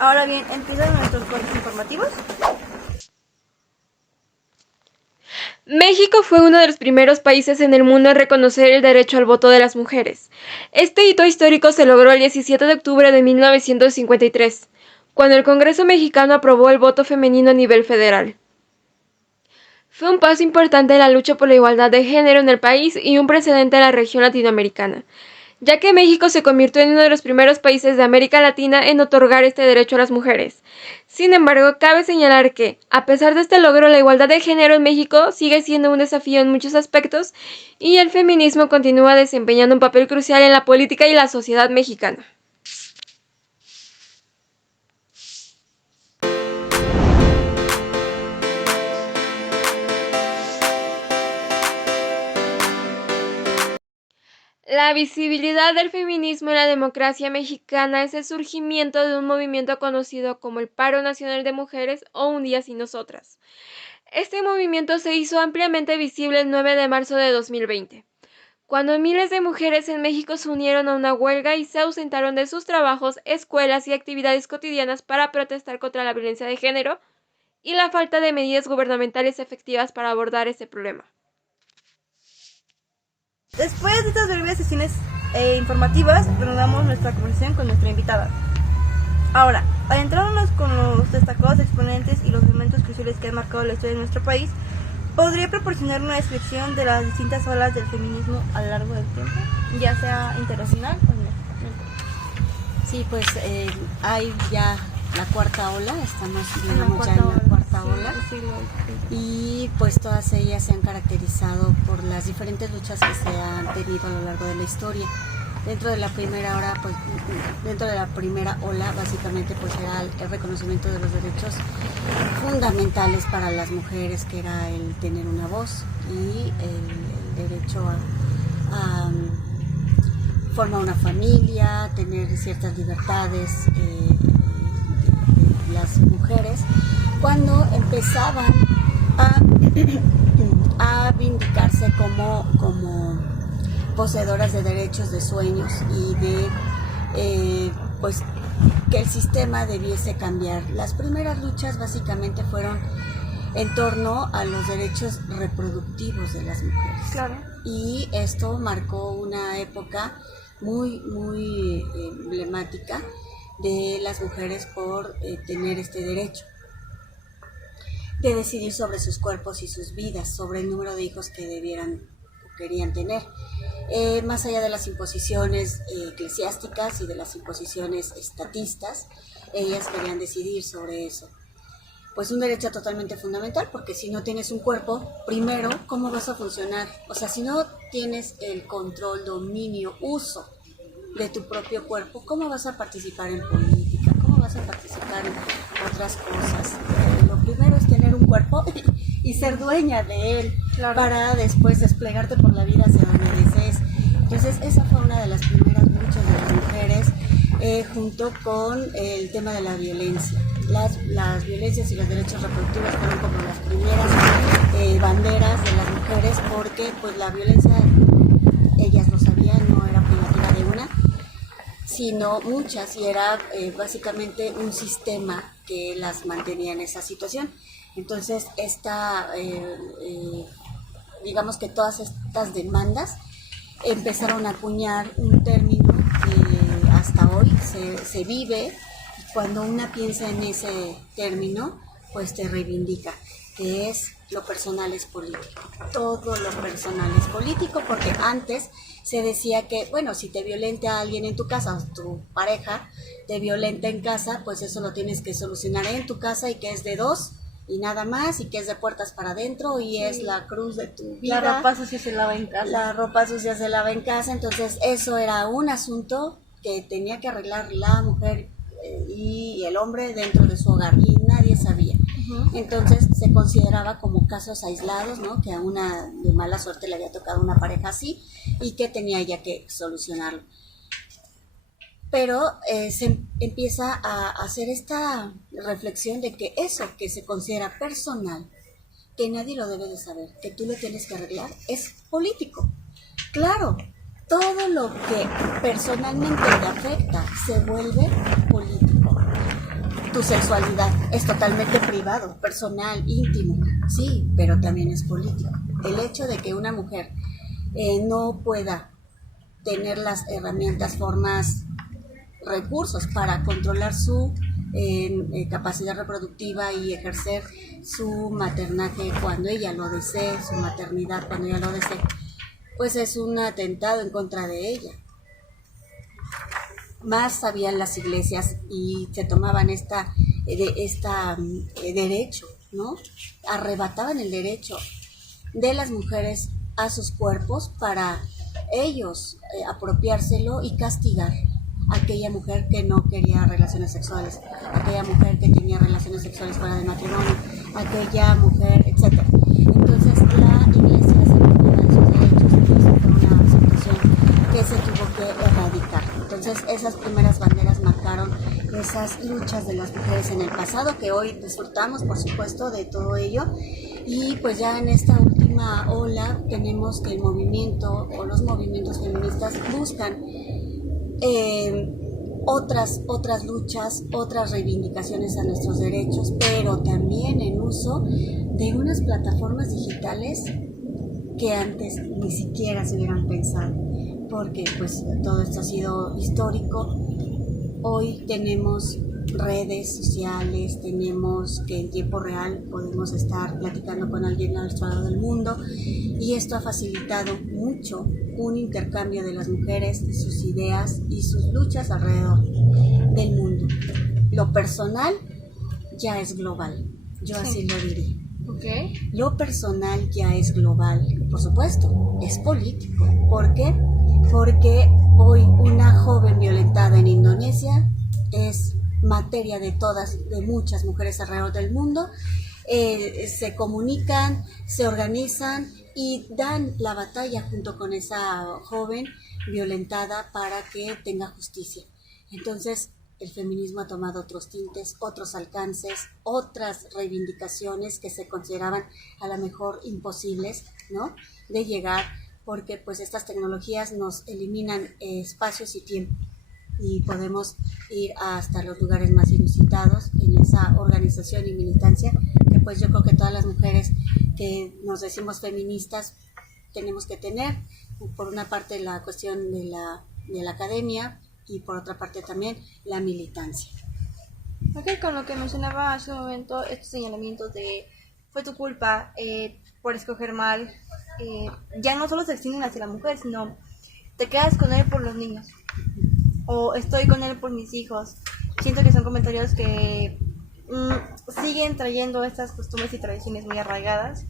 Ahora bien, empiezan nuestros cortes informativos. México fue uno de los primeros países en el mundo en reconocer el derecho al voto de las mujeres. Este hito histórico se logró el 17 de octubre de 1953, cuando el Congreso mexicano aprobó el voto femenino a nivel federal. Fue un paso importante en la lucha por la igualdad de género en el país y un precedente en la región latinoamericana, ya que México se convirtió en uno de los primeros países de América Latina en otorgar este derecho a las mujeres. Sin embargo, cabe señalar que, a pesar de este logro, la igualdad de género en México sigue siendo un desafío en muchos aspectos y el feminismo continúa desempeñando un papel crucial en la política y la sociedad mexicana. La visibilidad del feminismo en la democracia mexicana es el surgimiento de un movimiento conocido como el Paro Nacional de Mujeres o Un Día Sin Nosotras. Este movimiento se hizo ampliamente visible el 9 de marzo de 2020, cuando miles de mujeres en México se unieron a una huelga y se ausentaron de sus trabajos, escuelas y actividades cotidianas para protestar contra la violencia de género y la falta de medidas gubernamentales efectivas para abordar este problema. Después de estas breves sesiones informativas, reanudamos nuestra conversación con nuestra invitada. Ahora, adentrándonos con los destacados exponentes y los momentos cruciales que han marcado la historia de nuestro país, ¿podría proporcionar una descripción de las distintas olas del feminismo a lo largo del tiempo, ya sea internacional o nacional? Sí, pues hay ya la cuarta ola, estamos digamos ya en la cuarta ola, y pues todas ellas se han caracterizado por las diferentes luchas que se han tenido a lo largo de la historia. Dentro de la primera ola básicamente pues era el reconocimiento de los derechos fundamentales para las mujeres, que era el tener una voz y el derecho a formar una familia, tener ciertas libertades de las mujeres, cuando empezaban a vindicarse como poseedoras de derechos, de sueños y de pues que el sistema debiese cambiar. Las primeras luchas básicamente fueron en torno a los derechos reproductivos de las mujeres. Claro. Y esto marcó una época muy emblemática de las mujeres por tener este derecho de decidir sobre sus cuerpos y sus vidas, sobre el número de hijos que debieran o querían tener. Más allá de las imposiciones eclesiásticas y de las imposiciones estatistas, ellas querían decidir sobre eso. Pues un derecho totalmente fundamental, porque si no tienes un cuerpo, primero, ¿cómo vas a funcionar? O sea, si no tienes el control, dominio, uso de tu propio cuerpo, ¿cómo vas a participar en política? ¿Cómo vas a participar en otras cosas? Lo primero es tener un cuerpo y ser dueña de él, claro, para después desplegarte por la vida hacia donde desees. Entonces, esa fue una de las primeras luchas de las mujeres, junto con el tema de la violencia. Las violencias y los derechos reproductivos fueron como las primeras banderas de las mujeres, porque pues la violencia, ellas lo sabían, no era privativa de una, sino muchas, y era básicamente un sistema que las mantenía en esa situación. Entonces, digamos que todas estas demandas empezaron a acuñar un término que hasta hoy se vive. Cuando una piensa en ese término, pues te reivindica, que es lo personal es político. Todo lo personal es político, porque antes se decía que, bueno, si te violenta alguien en tu casa, o tu pareja te violenta en casa, pues eso lo tienes que solucionar en tu casa, y que es de dos y nada más, y que es de puertas para adentro, y sí, es la cruz de tu vida. La ropa sucia se lava en casa. La ropa sucia se lava en casa. Entonces eso era un asunto que tenía que arreglar la mujer y el hombre dentro de su hogar, y nadie sabía. Entonces se consideraba como casos aislados, ¿no? Que a una de mala suerte le había tocado una pareja así y que tenía ya que solucionarlo. Pero se empieza a hacer esta reflexión de que eso que se considera personal, que nadie lo debe de saber, que tú lo tienes que arreglar, es político. Claro, todo lo que personalmente te afecta se vuelve político. Tu sexualidad es totalmente privado, personal, íntimo, sí, pero también es político. El hecho de que una mujer no pueda tener las herramientas, formas, recursos para controlar su capacidad reproductiva y ejercer su maternaje cuando ella lo desee, su maternidad cuando ella lo desee, pues es un atentado en contra de ella. Más sabían las iglesias y se tomaban derecho, ¿no? Arrebataban el derecho de las mujeres a sus cuerpos para ellos apropiárselo y castigar a aquella mujer que no quería relaciones sexuales, aquella mujer que tenía relaciones sexuales fuera del matrimonio, aquella mujer, etc. Entonces la iglesia se tomaba de sus derechos, entonces fue una situación que se tuvo que erradicar. Entonces esas primeras banderas marcaron esas luchas de las mujeres en el pasado, que hoy disfrutamos, por supuesto, de todo ello. Y pues ya en esta última ola tenemos que el movimiento o los movimientos feministas buscan otras luchas, otras reivindicaciones a nuestros derechos, pero también en uso de unas plataformas digitales que antes ni siquiera se hubieran pensado, porque pues todo esto ha sido histórico. Hoy tenemos redes sociales, tenemos que en tiempo real podemos estar platicando con alguien al otro lado del mundo, y esto ha facilitado mucho un intercambio de las mujeres, sus ideas y sus luchas alrededor del mundo. Lo personal ya es global, yo así lo diría. Okay. Lo personal ya es global, por supuesto, es político. ¿Por qué? Porque hoy una joven violentada en Indonesia es materia de muchas mujeres alrededor del mundo. Se comunican, se organizan y dan la batalla junto con esa joven violentada para que tenga justicia. Entonces el feminismo ha tomado otros tintes, otros alcances, otras reivindicaciones que se consideraban a lo mejor imposibles, ¿no?, de llegar, porque pues estas tecnologías nos eliminan espacios y tiempo. y podemos ir hasta los lugares más inusitados en esa organización y militancia que pues yo creo que todas las mujeres que nos decimos feministas tenemos que tener. Por una parte la cuestión de la academia y por otra parte también la militancia. Ok, con lo que mencionaba hace un momento, estos señalamientos de fue tu culpa por escoger mal, ya no solo se extienden hacia la mujer, sino te quedas con él por los niños, o estoy con él por mis hijos. Siento que son comentarios que siguen trayendo estas costumbres y tradiciones muy arraigadas,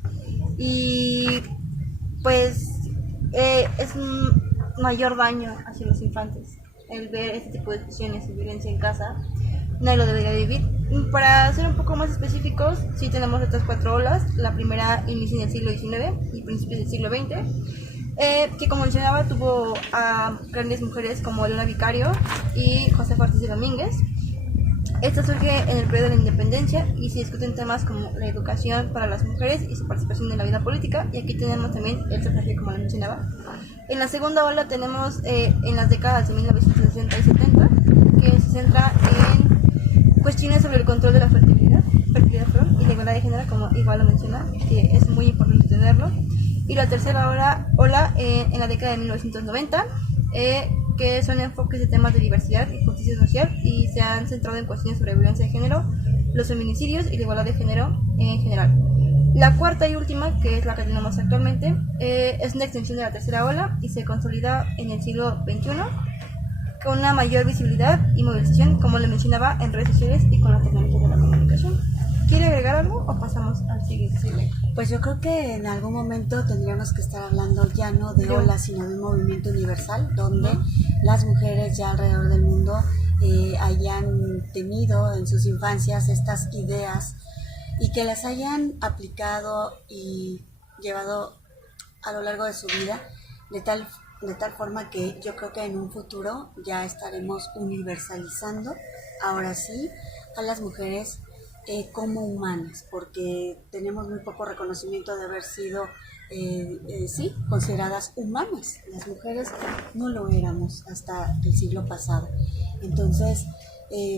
y pues es un mayor daño hacia los infantes el ver este tipo de discusiones y violencia en casa. Nadie lo debería vivir. Para ser un poco más específicos, sí tenemos estas 4 olas. La primera inicia en el siglo XIX y principios del siglo XX, que como mencionaba tuvo a grandes mujeres como Elena Vicario y Josefa Ortiz de Domínguez. Esta surge en el periodo de la independencia y se discuten temas como la educación para las mujeres y su participación en la vida política, y aquí tenemos también el sufragio, como lo mencionaba. En la segunda ola tenemos en las décadas de 1960 y 70, que se centra en cuestiones sobre el control de la fertilidad y la igualdad de género, como igual lo menciona, que es muy importante tenerlo. Y la tercera ola en la década de 1990, que son enfoques de temas de diversidad y justicia social, y se han centrado en cuestiones sobre violencia de género, los feminicidios y la igualdad de género en general. La cuarta y última, que es la que tenemos actualmente, es una extensión de la tercera ola y se consolida en el siglo XXI con una mayor visibilidad y movilización, como le mencionaba, en redes sociales y con las tecnologías de la comunicación. ¿Quiere agregar algo o pasamos al siguiente segmento? Pues yo creo que en algún momento tendríamos que estar hablando ya no de olas, sino de un movimiento universal, donde las mujeres ya alrededor del mundo hayan tenido en sus infancias estas ideas y que las hayan aplicado y llevado a lo largo de su vida de tal forma que yo creo que en un futuro ya estaremos universalizando, ahora sí, a las mujeres como humanas, porque tenemos muy poco reconocimiento de haber sido consideradas humanas. Las mujeres no lo éramos hasta el siglo pasado. Entonces,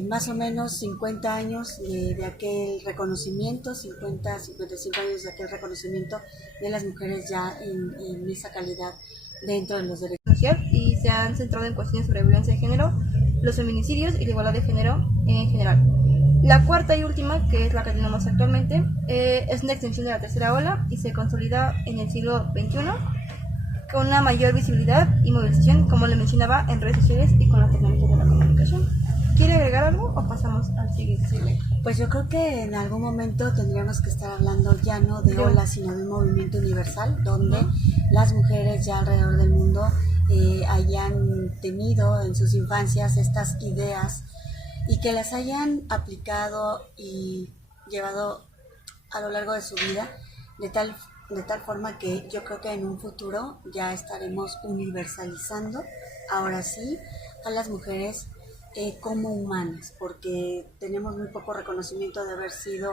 más o menos 50 años de aquel reconocimiento, 55 años de aquel reconocimiento de las mujeres ya en esa calidad dentro de los derechos sociales, y se han centrado en cuestiones sobre violencia de género, los feminicidios y la igualdad de género en general. La cuarta y última, que es la que tenemos actualmente, es una extensión de la tercera ola y se consolida en el siglo XXI con una mayor visibilidad y movilización, como le mencionaba, en redes sociales y con las tecnologías de la comunicación. ¿Quiere agregar algo o pasamos al siguiente segmento? Pues yo creo que en algún momento tendríamos que estar hablando ya no de olas, sino de un movimiento universal, donde las mujeres ya alrededor del mundo hayan tenido en sus infancias estas ideas y que las hayan aplicado y llevado a lo largo de su vida de tal forma que yo creo que en un futuro ya estaremos universalizando, ahora sí, a las mujeres como humanas, porque tenemos muy poco reconocimiento de haber sido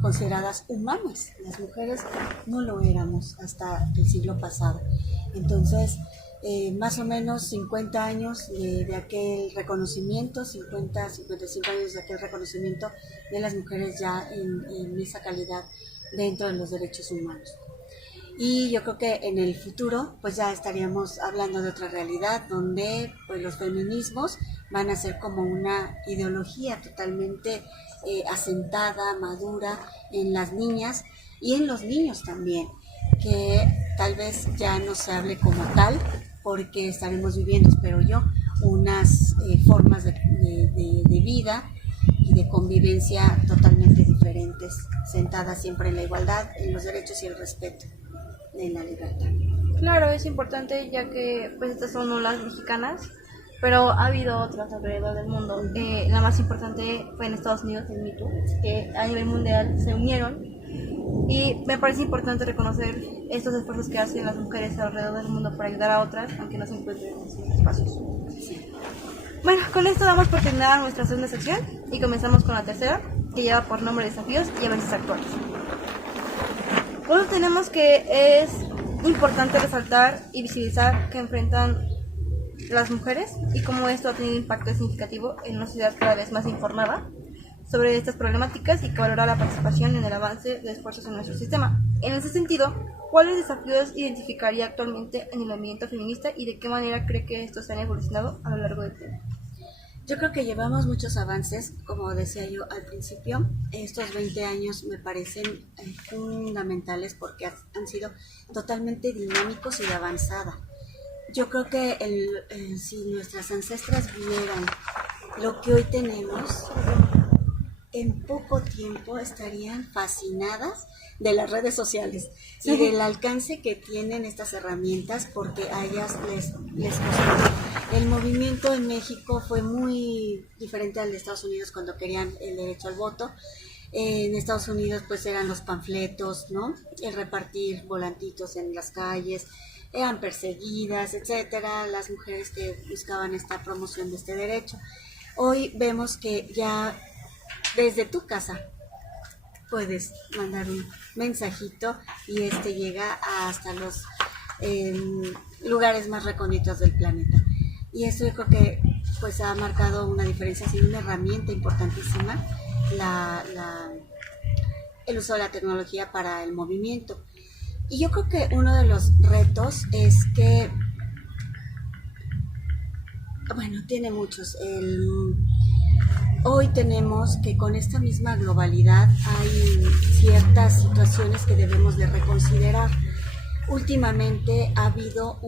consideradas humanas. Las mujeres no lo éramos hasta el siglo pasado. Entonces, más o menos 50 años de aquel reconocimiento, 55 años de aquel reconocimiento de las mujeres ya en esa calidad dentro de los derechos humanos. Y yo creo que en el futuro pues ya estaríamos hablando de otra realidad, donde pues los feminismos van a ser como una ideología totalmente asentada, madura en las niñas y en los niños también, que tal vez ya no se hable como tal, porque estaremos viviendo, espero yo, unas formas de vida y de convivencia totalmente diferentes, sentadas siempre en la igualdad, en los derechos y el respeto de la libertad. Claro, es importante, ya que pues estas son olas mexicanas, pero ha habido otras alrededor del mundo. La más importante fue en Estados Unidos, el Me Too, que a nivel mundial se unieron, y me parece importante reconocer estos esfuerzos que hacen las mujeres alrededor del mundo para ayudar a otras, aunque no se encuentren en sus espacios. Bueno, con esto damos por terminada nuestra segunda sección y comenzamos con la tercera, que lleva por nombre Desafíos y Avances Actuales. Bueno, tenemos que es importante resaltar y visibilizar que enfrentan las mujeres y cómo esto ha tenido impacto significativo en una sociedad cada vez más informada sobre estas problemáticas y que valora la participación en el avance de esfuerzos en nuestro sistema. En ese sentido, ¿cuáles desafíos identificaría actualmente en el movimiento feminista y de qué manera cree que estos han evolucionado a lo largo del tiempo? Yo creo que llevamos muchos avances, como decía yo al principio. Estos 20 años me parecen fundamentales porque han sido totalmente dinámicos y de avanzada. Yo creo que si nuestras ancestras vieran lo que hoy tenemos, en poco tiempo estarían fascinadas de las redes sociales y del alcance que tienen estas herramientas, porque a ellas les costó. El movimiento en México fue muy diferente al de Estados Unidos cuando querían el derecho al voto. En Estados Unidos pues eran los panfletos, ¿no? El repartir volantitos en las calles, eran perseguidas, etcétera, las mujeres que buscaban esta promoción de este derecho. Hoy vemos que ya desde tu casa puedes mandar un mensajito y llega hasta los lugares más recónditos del planeta. Y eso yo creo que pues ha marcado una diferencia, ha sido una herramienta importantísima el uso de la tecnología para el movimiento. Y yo creo que uno de los retos es que, bueno, tiene muchos. Hoy tenemos que con esta misma globalidad hay ciertas situaciones que debemos de reconsiderar. Últimamente ha habido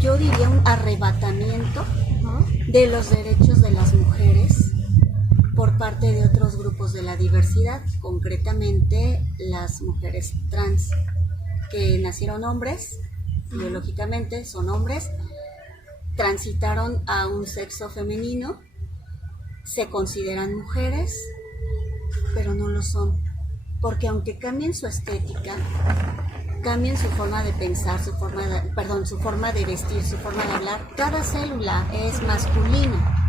yo diría un arrebatamiento de los derechos de las mujeres por parte de otros grupos de la diversidad, concretamente las mujeres trans, que nacieron hombres, biológicamente son hombres, transitaron a un sexo femenino, se consideran mujeres, pero no lo son, porque aunque cambien su estética, cambien su forma de pensar, su forma de vestir, su forma de hablar, cada célula es masculina.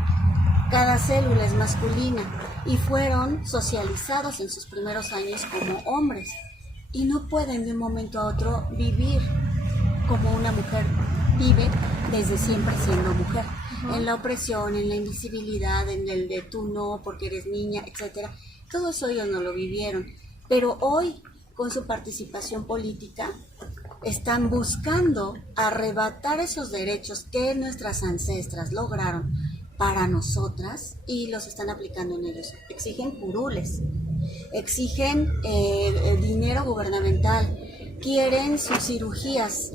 Cada célula es masculina y fueron socializados en sus primeros años como hombres y no pueden de un momento a otro vivir como una mujer vive desde siempre siendo mujer. En la opresión, en la invisibilidad, en el de tú no porque eres niña, etcétera. Todo eso ellos no lo vivieron, pero hoy con su participación política están buscando arrebatar esos derechos que nuestras ancestras lograron para nosotras y los están aplicando en ellos. Exigen curules, exigen dinero gubernamental, quieren sus cirugías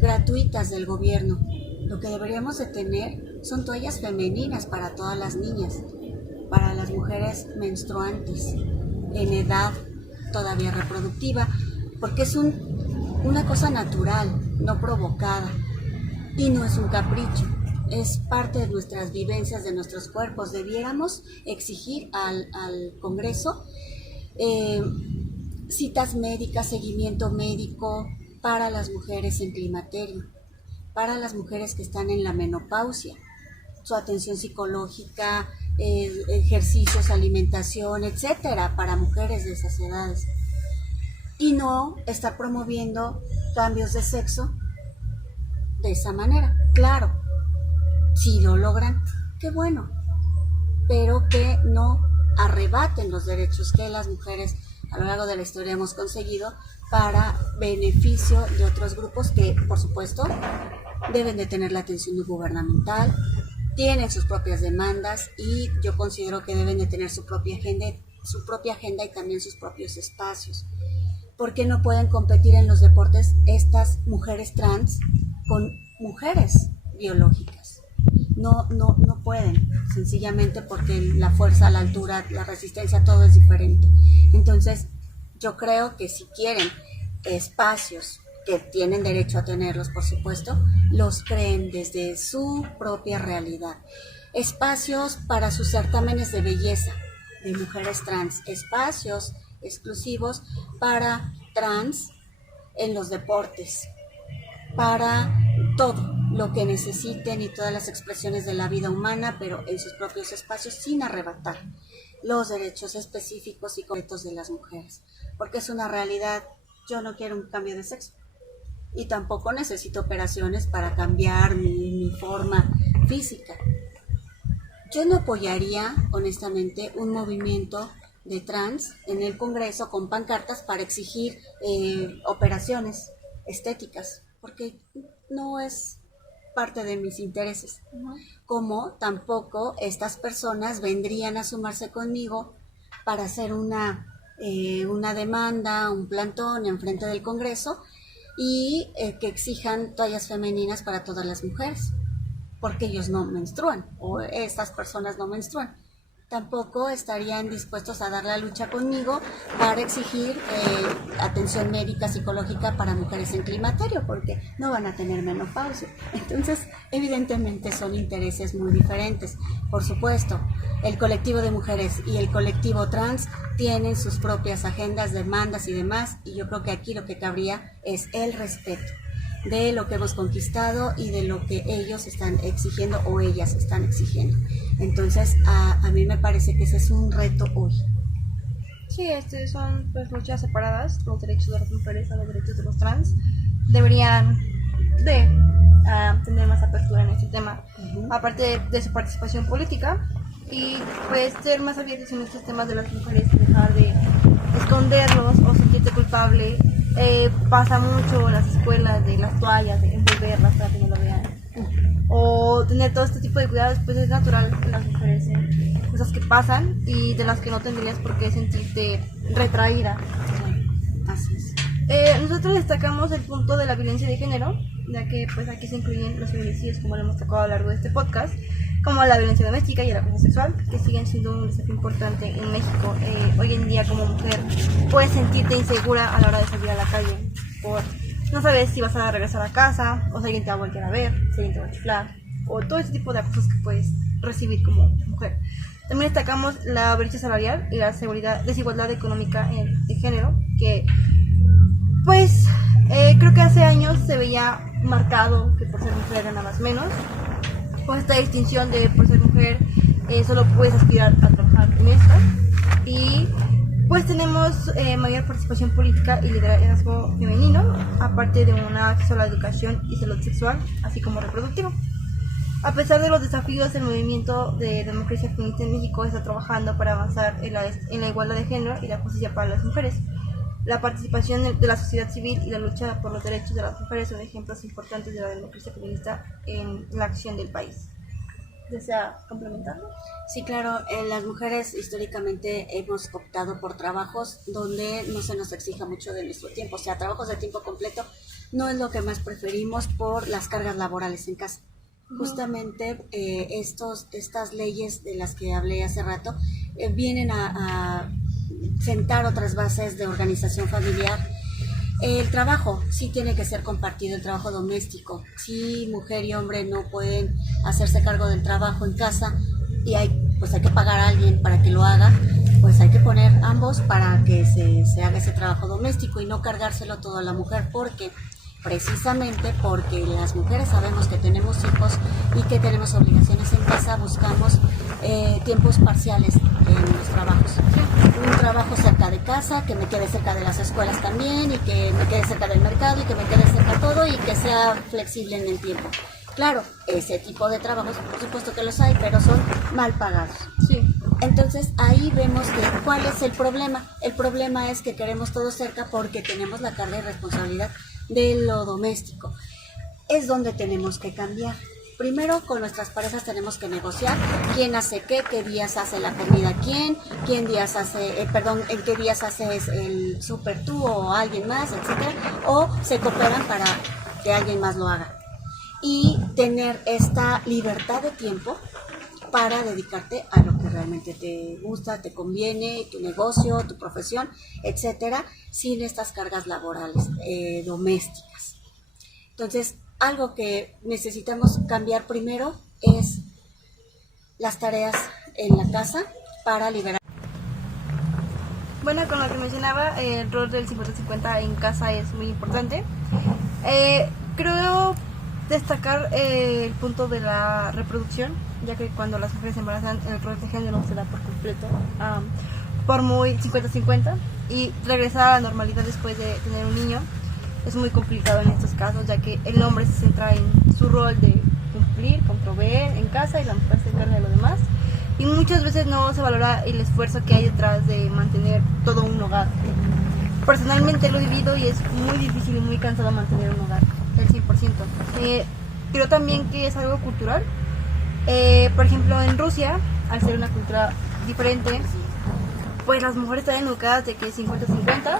gratuitas del gobierno. Lo que deberíamos de tener son toallas femeninas para todas las niñas, para las mujeres menstruantes, en edad todavía reproductiva, porque es una cosa natural, no provocada, y no es un capricho. Es parte de nuestras vivencias, de nuestros cuerpos. Debiéramos exigir al Congreso citas médicas, seguimiento médico para las mujeres en climaterio, para las mujeres que están en la menopausia, su atención psicológica, ejercicios, alimentación, etcétera, para mujeres de esas edades. Y no estar promoviendo cambios de sexo de esa manera. Claro, si lo logran, qué bueno, pero que no arrebaten los derechos que las mujeres a lo largo de la historia hemos conseguido para beneficio de otros grupos que, por supuesto, deben de tener la atención gubernamental, tienen sus propias demandas y yo considero que deben de tener su propia agenda y también sus propios espacios. ¿Por qué no pueden competir en los deportes estas mujeres trans con mujeres biológicas? No pueden, sencillamente porque la fuerza, la altura, la resistencia, todo es diferente. Entonces, yo creo que si quieren espacios, que tienen derecho a tenerlos, por supuesto, los creen desde su propia realidad. Espacios para sus certámenes de belleza de mujeres trans, espacios exclusivos para trans en los deportes, para todo lo que necesiten y todas las expresiones de la vida humana, pero en sus propios espacios, sin arrebatar los derechos específicos y concretos de las mujeres, porque es una realidad. Yo no quiero un cambio de sexo, y tampoco necesito operaciones para cambiar mi forma física. Yo no apoyaría, honestamente, un movimiento de trans en el Congreso con pancartas para exigir operaciones estéticas, porque no es parte de mis intereses. Como tampoco estas personas vendrían a sumarse conmigo para hacer una demanda, un plantón en frente del Congreso y que exijan toallas femeninas para todas las mujeres, porque ellos no menstruan o estas personas no menstruan. Tampoco estarían dispuestos a dar la lucha conmigo para exigir atención médica, psicológica para mujeres en climaterio, porque no van a tener menopausia. Entonces, evidentemente son intereses muy diferentes. Por supuesto, el colectivo de mujeres y el colectivo trans tienen sus propias agendas, demandas y demás, y yo creo que aquí lo que cabría es el respeto de lo que hemos conquistado y de lo que ellos están exigiendo o ellas están exigiendo. Entonces, a mí me parece que ese es un reto hoy. Sí, son pues luchas separadas, los derechos de las mujeres a los derechos de los trans. Deberían de tener más apertura en este tema, aparte de su participación política, y pues ser más abiertos en estos temas de las mujeres, dejar de esconderlos o sentirte culpable. Pasa mucho en las escuelas de las toallas, de envolverlas para que no lo vean, o tener todo este tipo de cuidados. Pues es natural en las mujeres, cosas que pasan y de las que no tendrías por qué sentirte retraída. Así es. Nosotros destacamos el punto de la violencia de género, ya que pues aquí se incluyen los feminicidios, como lo hemos tocado a lo largo de este podcast, como la violencia doméstica y el acoso sexual, que siguen siendo un desafío importante en México. Hoy en día, como mujer, puedes sentirte insegura a la hora de salir a la calle, por no sabes si vas a regresar a casa, o si alguien te va a voltear a ver, si alguien te va a chiflar, o todo ese tipo de acosos que puedes recibir como mujer. También destacamos la brecha salarial y la desigualdad económica de género, que pues creo que hace años se veía marcado que por ser mujer ganabas menos, con esta distinción de por ser mujer solo puedes aspirar a trabajar en esto, y pues tenemos mayor participación política y liderazgo femenino, aparte de un acceso a la educación y salud sexual, así como reproductivo. A pesar de los desafíos, el movimiento de democracia feminista en México está trabajando para avanzar en la igualdad de género y la justicia para las mujeres. La participación de la sociedad civil y la lucha por los derechos de las mujeres son ejemplos importantes de la democracia feminista en la acción del país. ¿Desea complementarlo? Sí, claro. Las mujeres históricamente hemos optado por trabajos donde no se nos exija mucho de nuestro tiempo. O sea, trabajos de tiempo completo no es lo que más preferimos por las cargas laborales en casa. Justamente estas leyes de las que hablé hace rato vienen a sentar otras bases de organización familiar. El trabajo sí tiene que ser compartido, el trabajo doméstico. Si mujer y hombre no pueden hacerse cargo del trabajo en casa y hay que pagar a alguien para que lo haga, pues hay que poner ambos para que se haga ese trabajo doméstico y no cargárselo todo a la mujer, precisamente porque las mujeres sabemos que tenemos hijos y que tenemos obligaciones en casa, buscamos tiempos parciales en los trabajos. Un trabajo cerca de casa, que me quede cerca de las escuelas también, y que me quede cerca del mercado, y que me quede cerca todo, y que sea flexible en el tiempo. Claro, ese tipo de trabajos, por supuesto que los hay, pero son mal pagados. Sí. Entonces ahí vemos cuál es el problema. El problema es que queremos todo cerca porque tenemos la carga y responsabilidad de lo doméstico. Es donde tenemos que cambiar. Primero, con nuestras parejas tenemos que negociar quién hace qué días hace la comida en qué días haces el súper tú o alguien más, etcétera, o se cooperan para que alguien más lo haga. Y tener esta libertad de tiempo para dedicarte a lo que realmente te gusta, te conviene, tu negocio, tu profesión, etcétera, sin estas cargas laborales domésticas. Entonces, algo que necesitamos cambiar primero es las tareas en la casa para liberar. Bueno, con lo que mencionaba, el rol del 50-50 en casa es muy importante. Creo destacar el punto de la reproducción, ya que cuando las mujeres se embarazan el rol de género se da por completo, por muy 50-50, y regresar a la normalidad después de tener un niño es muy complicado en estos casos, ya que el hombre se centra en su rol de cumplir, con proveer en casa y la mujer se encarga de lo demás. Y muchas veces no se valora el esfuerzo que hay detrás de mantener todo un hogar. Personalmente lo he vivido y es muy difícil y muy cansado mantener un hogar, al 100%. Creo también que es algo cultural. Por ejemplo, en Rusia, al ser una cultura diferente, pues las mujeres están educadas de que 50-50,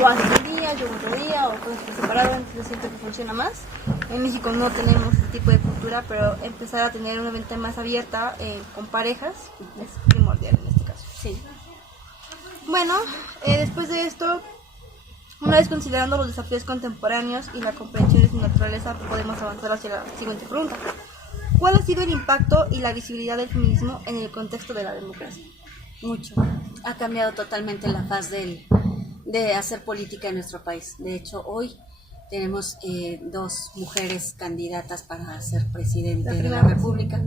o haces un día, yo otro día, o cosas por separado, entonces siento que funciona más. En México no tenemos ese tipo de cultura, pero empezar a tener una mente más abierta con parejas es primordial en este caso. Sí. Bueno, después de esto, una vez considerando los desafíos contemporáneos y la comprensión de su naturaleza, podemos avanzar hacia la siguiente pregunta. ¿Cuál ha sido el impacto y la visibilidad del feminismo en el contexto de la democracia? Mucho. Ha cambiado totalmente la faz de hacer política en nuestro país. De hecho, hoy tenemos 2 mujeres candidatas para ser presidente de la República.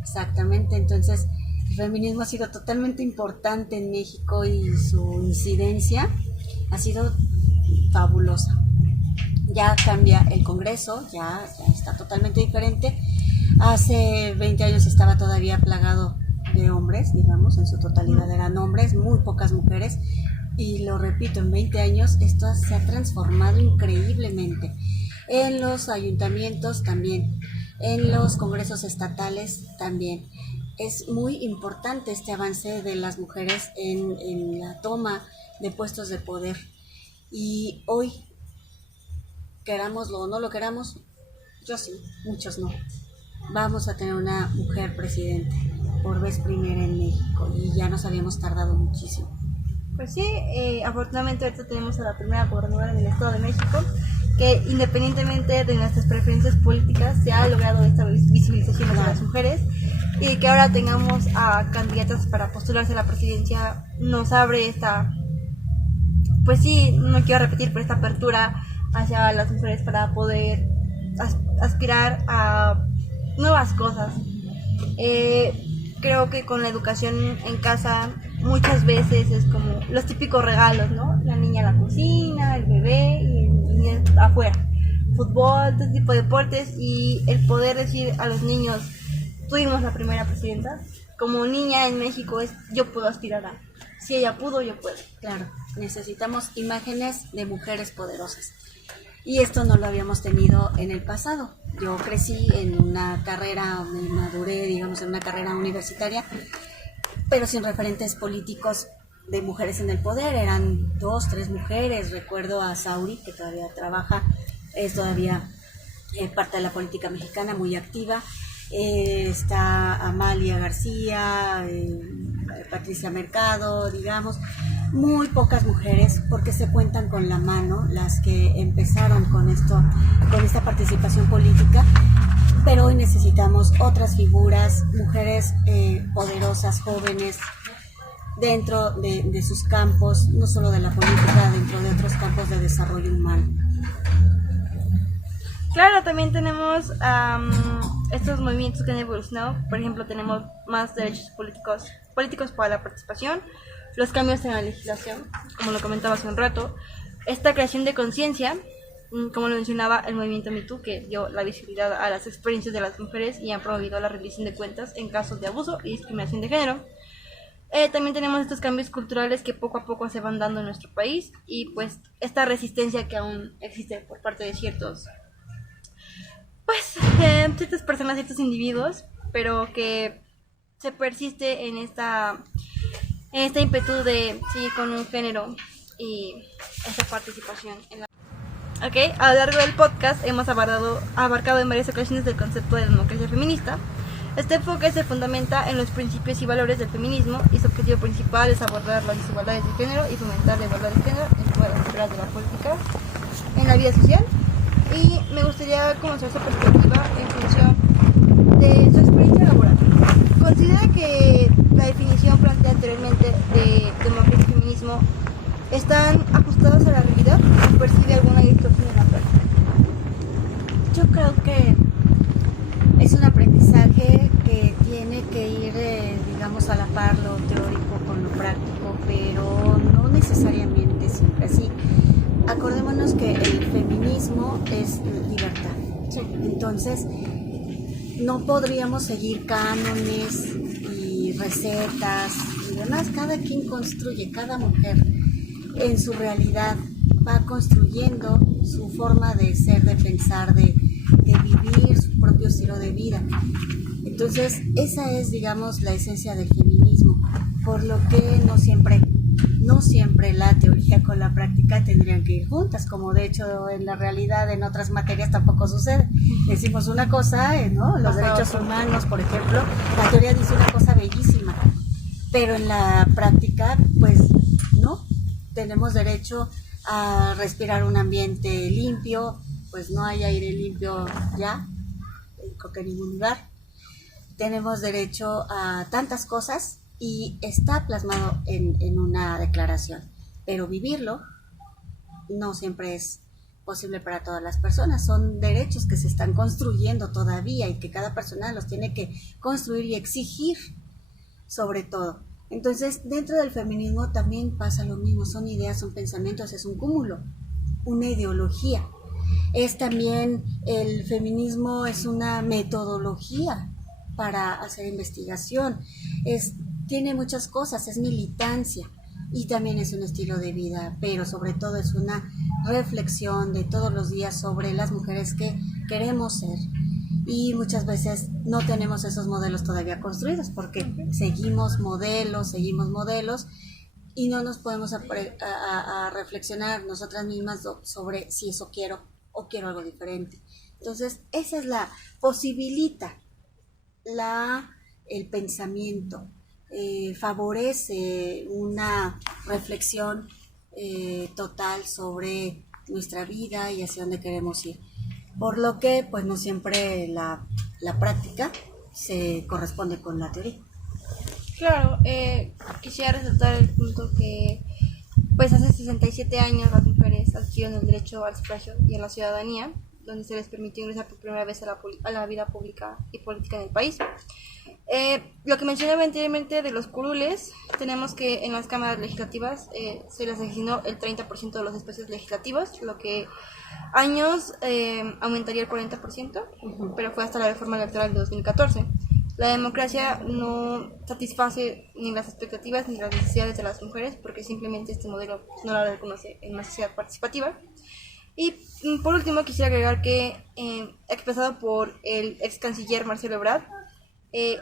Exactamente. Entonces, el feminismo ha sido totalmente importante en México y su incidencia ha sido fabulosa. Ya cambia el Congreso, ya está totalmente diferente. Hace 20 años estaba todavía plagado de hombres, digamos, en su totalidad eran hombres, muy pocas mujeres, y lo repito, en 20 años esto se ha transformado increíblemente. En los ayuntamientos también, en los congresos estatales también. Es muy importante este avance de las mujeres en la toma de puestos de poder. Y hoy, querámoslo o no lo queramos, yo sí, muchos no, vamos a tener una mujer presidente por vez primera en México y ya nos habíamos tardado muchísimo. Pues sí, afortunadamente ahorita tenemos a la primera gobernadora del Estado de México, que independientemente de nuestras preferencias políticas se ha logrado esta visibilización de las mujeres, y que ahora tengamos a candidatas para postularse a la presidencia nos abre esta, pues sí, no quiero repetir, pero esta apertura hacia las mujeres para poder aspirar a nuevas cosas. Creo que con la educación en casa muchas veces es como los típicos regalos, ¿no? La niña a la cocina, el bebé y el niño afuera. Fútbol, todo tipo de deportes, y el poder decir a los niños, tuvimos la primera presidenta. Como niña en México es, yo puedo aspirar a, si ella pudo, yo puedo. Claro, necesitamos imágenes de mujeres poderosas. Y esto no lo habíamos tenido en el pasado. Yo crecí en una carrera, me maduré, digamos, en una carrera universitaria, pero sin referentes políticos de mujeres en el poder. Eran 2, 3 mujeres. Recuerdo a Sauri, que todavía trabaja, es todavía parte de la política mexicana, muy activa. Está Amalia García, Patricia Mercado, digamos, muy pocas mujeres, porque se cuentan con la mano las que empezaron con esta participación política, pero hoy necesitamos otras figuras, mujeres poderosas, jóvenes, dentro de sus campos, no solo de la política, dentro de otros campos de desarrollo humano. Claro, también tenemos estos movimientos que han evolucionado. Por ejemplo, tenemos más derechos políticos para la participación, los cambios en la legislación, como lo comentaba hace un rato, esta creación de conciencia, como lo mencionaba el movimiento Me Too, que dio la visibilidad a las experiencias de las mujeres y han promovido la rendición de cuentas en casos de abuso y discriminación de género. También tenemos estos cambios culturales que poco a poco se van dando en nuestro país, y pues esta resistencia que aún existe por parte de ciertas personas, ciertos individuos, pero que se persiste en esta ímpetu de seguir con un género y esta participación en la... Ok, a lo largo del podcast hemos abarcado en varias ocasiones el concepto de la democracia feminista. Este enfoque se fundamenta en los principios y valores del feminismo, y su objetivo principal es abordar las desigualdades de género y fomentar la igualdad de género en todas las esferas de la política, en la vida social. Y me gustaría conocer su perspectiva en función de su experiencia laboral. ¿Considera que la definición planteada anteriormente de democracia y feminismo están ajustadas a la realidad o percibe alguna distorsión en la práctica? Yo creo que es un aprendizaje que tiene que ir, digamos, a la par lo teórico con lo práctico, pero no necesariamente siempre así. Acordémonos que el feminismo feminismo es libertad. Entonces, no podríamos seguir cánones y recetas y demás. Cada quien construye, cada mujer en su realidad va construyendo su forma de ser, de pensar, de vivir su propio estilo de vida. Entonces, esa es, digamos, la esencia del feminismo, por lo que no siempre la teoría con la práctica tendrían que ir juntas, como de hecho en la realidad en otras materias tampoco sucede. Decimos una cosa, ¿no? Los derechos humanos, por ejemplo, la teoría dice una cosa bellísima, pero en la práctica, pues, no. Tenemos derecho a respirar un ambiente limpio, pues no hay aire limpio ya, creo que en ningún lugar. Tenemos derecho a tantas cosas y está plasmado en una declaración, pero vivirlo no siempre es posible para todas las personas. Son derechos que se están construyendo todavía y que cada persona los tiene que construir y exigir sobre todo. Entonces, dentro del feminismo también pasa lo mismo, son ideas, son pensamientos, es un cúmulo, una ideología. Es también, el feminismo es una metodología para hacer investigación, tiene muchas cosas, es militancia y también es un estilo de vida, pero sobre todo es una reflexión de todos los días sobre las mujeres que queremos ser. Y muchas veces no tenemos esos modelos todavía construidos porque seguimos modelos y no nos podemos a reflexionar nosotras mismas sobre si eso quiero o quiero algo diferente. Entonces, esa es posibilita el pensamiento, favorece una reflexión total sobre nuestra vida y hacia dónde queremos ir. Por lo que, pues no siempre la práctica se corresponde con la teoría. Claro, quisiera resaltar el punto que pues hace 67 años las mujeres adquirieron el derecho al sufragio y a la ciudadanía, donde se les permitió ingresar por primera vez a la vida pública y política en el país. Lo que mencionaba anteriormente de los curules, tenemos que en las cámaras legislativas se les asignó el 30% de los espacios legislativos, lo que años aumentaría el 40%, pero fue hasta la reforma electoral de 2014. La democracia no satisface ni las expectativas ni las necesidades de las mujeres porque simplemente este modelo no la reconoce en una sociedad participativa. Y por último quisiera agregar que expresado por el ex canciller Marcelo Ebrard,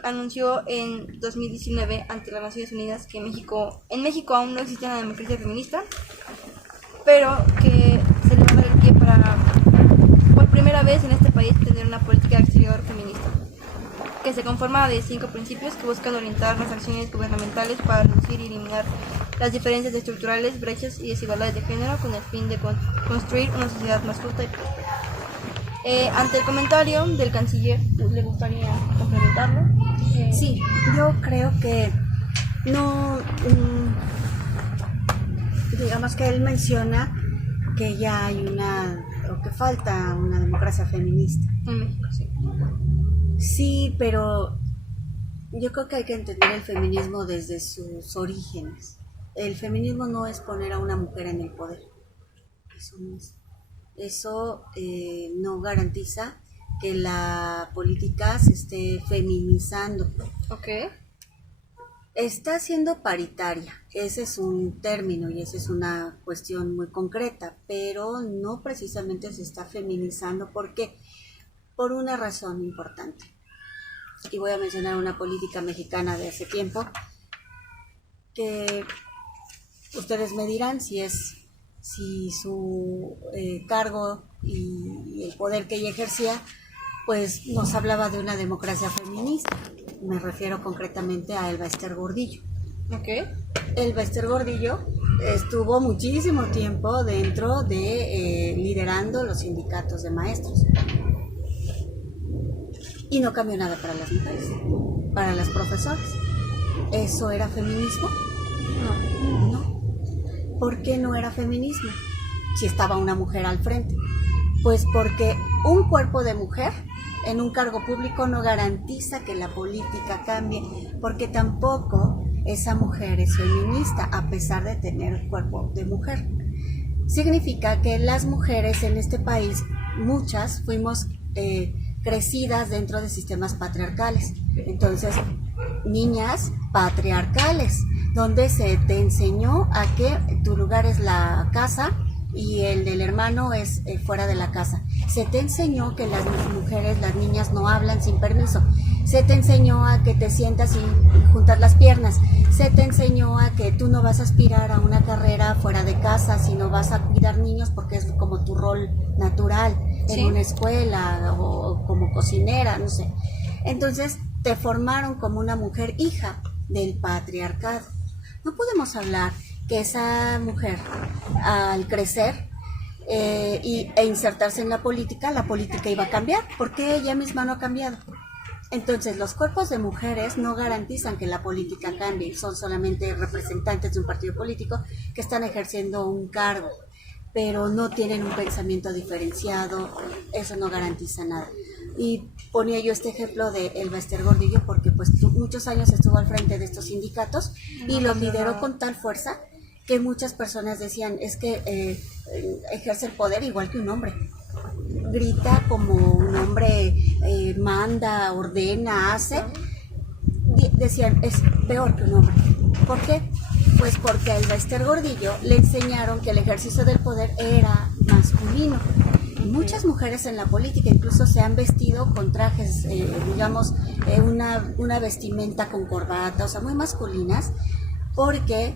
anunció en 2019 ante las Naciones Unidas que en México aún no existe una democracia feminista, pero que se le va a dar el pie para por primera vez en este país tener una política exterior feminista, que se conforma de 5 principios que buscan orientar las acciones gubernamentales para reducir y eliminar las diferencias estructurales, brechas y desigualdades de género con el fin de construir una sociedad más justa y próspera. Ante el comentario del canciller, ¿le gustaría complementarlo? Sí, yo creo que no, digamos que él menciona que ya hay o que falta una democracia feminista. En México, sí. Sí, pero yo creo que hay que entender el feminismo desde sus orígenes. El feminismo no es poner a una mujer en el poder. Eso no es. Eso no garantiza que la política se esté feminizando. Okay. Está siendo paritaria, ese es un término y esa es una cuestión muy concreta, pero no precisamente se está feminizando. ¿Por qué? Por una razón importante. Y voy a mencionar una política mexicana de hace tiempo, que ustedes me dirán si su cargo y el poder que ella ejercía, pues nos hablaba de una democracia feminista. Me refiero concretamente a Elba Ester Gordillo. Okay. Elba Ester Gordillo estuvo muchísimo tiempo dentro de liderando los sindicatos de maestros. Y no cambió nada para las mujeres, para las profesoras. ¿Eso era feminismo? No. ¿Por qué no era feminismo si estaba una mujer al frente? Pues porque un cuerpo de mujer en un cargo público no garantiza que la política cambie, porque tampoco esa mujer es feminista a pesar de tener el cuerpo de mujer. significa que las mujeres en este país, muchas, fuimos crecidas dentro de sistemas patriarcales. Entonces, niñas patriarcales, donde se te enseñó a que tu lugar es la casa y el del hermano es fuera de la casa. Se te enseñó que las mujeres, las niñas no hablan sin permiso. Se te enseñó a que te sientas y juntas las piernas. Se te enseñó a que tú no vas a aspirar a una carrera fuera de casa, sino vas a cuidar niños porque es como tu rol natural en una escuela o como cocinera, no sé. Entonces te formaron como una mujer hija del patriarcado. No podemos hablar que esa mujer al crecer e insertarse en la política iba a cambiar, porque ella misma no ha cambiado. Entonces, los cuerpos de mujeres no garantizan que la política cambie, son solamente representantes de un partido político que están ejerciendo un cargo, pero no tienen un pensamiento diferenciado, eso no garantiza nada. Y ponía yo este ejemplo de Elba Ester Gordillo porque pues muchos años estuvo al frente de estos sindicatos y los lideró con tal fuerza que muchas personas decían, es que ejerce el poder igual que un hombre. Grita como un hombre, manda, ordena, hace. Decían, es peor que un hombre. ¿Por qué? Pues porque a Elba Ester Gordillo le enseñaron que el ejercicio del poder era masculino. Y muchas mujeres en la política incluso se han vestido con trajes, una vestimenta con corbata, o sea, muy masculinas, porque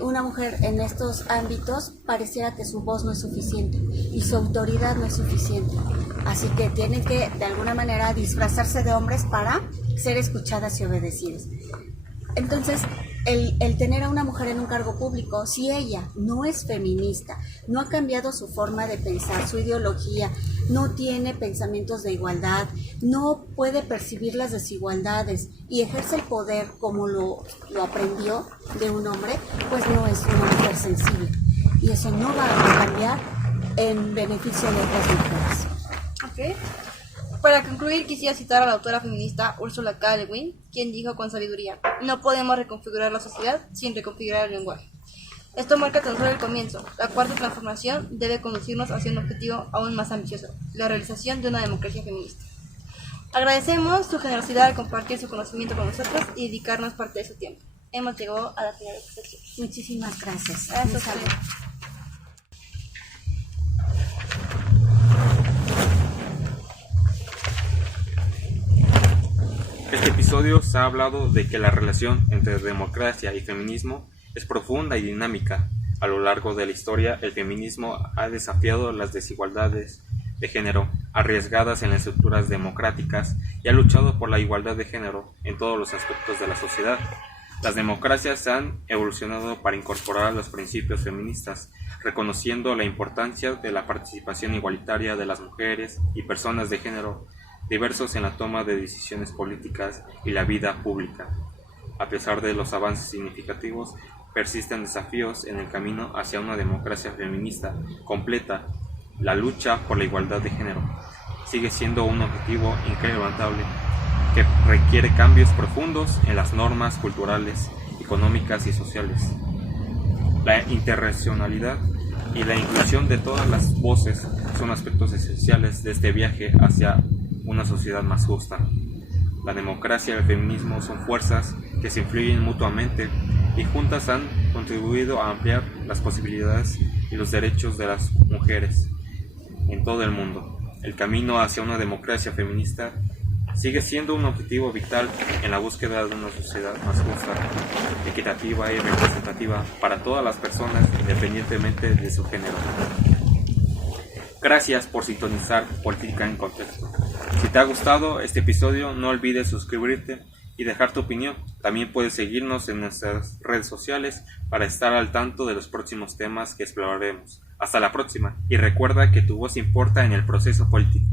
una mujer en estos ámbitos pareciera que su voz no es suficiente y su autoridad no es suficiente. Así que tienen que, de alguna manera, disfrazarse de hombres para ser escuchadas y obedecidas. Entonces, el tener a una mujer en un cargo público, si ella no es feminista, no ha cambiado su forma de pensar, su ideología, no tiene pensamientos de igualdad, no puede percibir las desigualdades y ejerce el poder como lo aprendió de un hombre, pues no es una mujer sensible. Y eso no va a cambiar en beneficio de otras mujeres. Ok. Para concluir, quisiera citar a la autora feminista Ursula K. Le Guin, quien dijo con sabiduría: no podemos reconfigurar la sociedad sin reconfigurar el lenguaje. Esto marca tan solo el comienzo. La cuarta transformación debe conducirnos hacia un objetivo aún más ambicioso: la realización de una democracia feminista. Agradecemos su generosidad al compartir su conocimiento con nosotros y dedicarnos parte de su tiempo. Hemos llegado a la final de esta sección. Muchísimas gracias. Gracias. Este episodio se ha hablado de que la relación entre democracia y feminismo es profunda y dinámica. A lo largo de la historia, el feminismo ha desafiado las desigualdades de género arriesgadas en las estructuras democráticas y ha luchado por la igualdad de género en todos los aspectos de la sociedad. Las democracias han evolucionado para incorporar los principios feministas, reconociendo la importancia de la participación igualitaria de las mujeres y personas de género diversos en la toma de decisiones políticas y la vida pública. A pesar de los avances significativos, persisten desafíos en el camino hacia una democracia feminista completa. La lucha por la igualdad de género sigue siendo un objetivo inquebrantable que requiere cambios profundos en las normas culturales, económicas y sociales. La interrelacionalidad y la inclusión de todas las voces son aspectos esenciales de este viaje hacia una sociedad más justa. La democracia y el feminismo son fuerzas que se influyen mutuamente y juntas han contribuido a ampliar las posibilidades y los derechos de las mujeres en todo el mundo. El camino hacia una democracia feminista sigue siendo un objetivo vital en la búsqueda de una sociedad más justa, equitativa y representativa para todas las personas independientemente de su género. Gracias por sintonizar Política en Contexto. Si te ha gustado este episodio, no olvides suscribirte y dejar tu opinión. También puedes seguirnos en nuestras redes sociales para estar al tanto de los próximos temas que exploraremos. Hasta la próxima y recuerda que tu voz importa en el proceso político.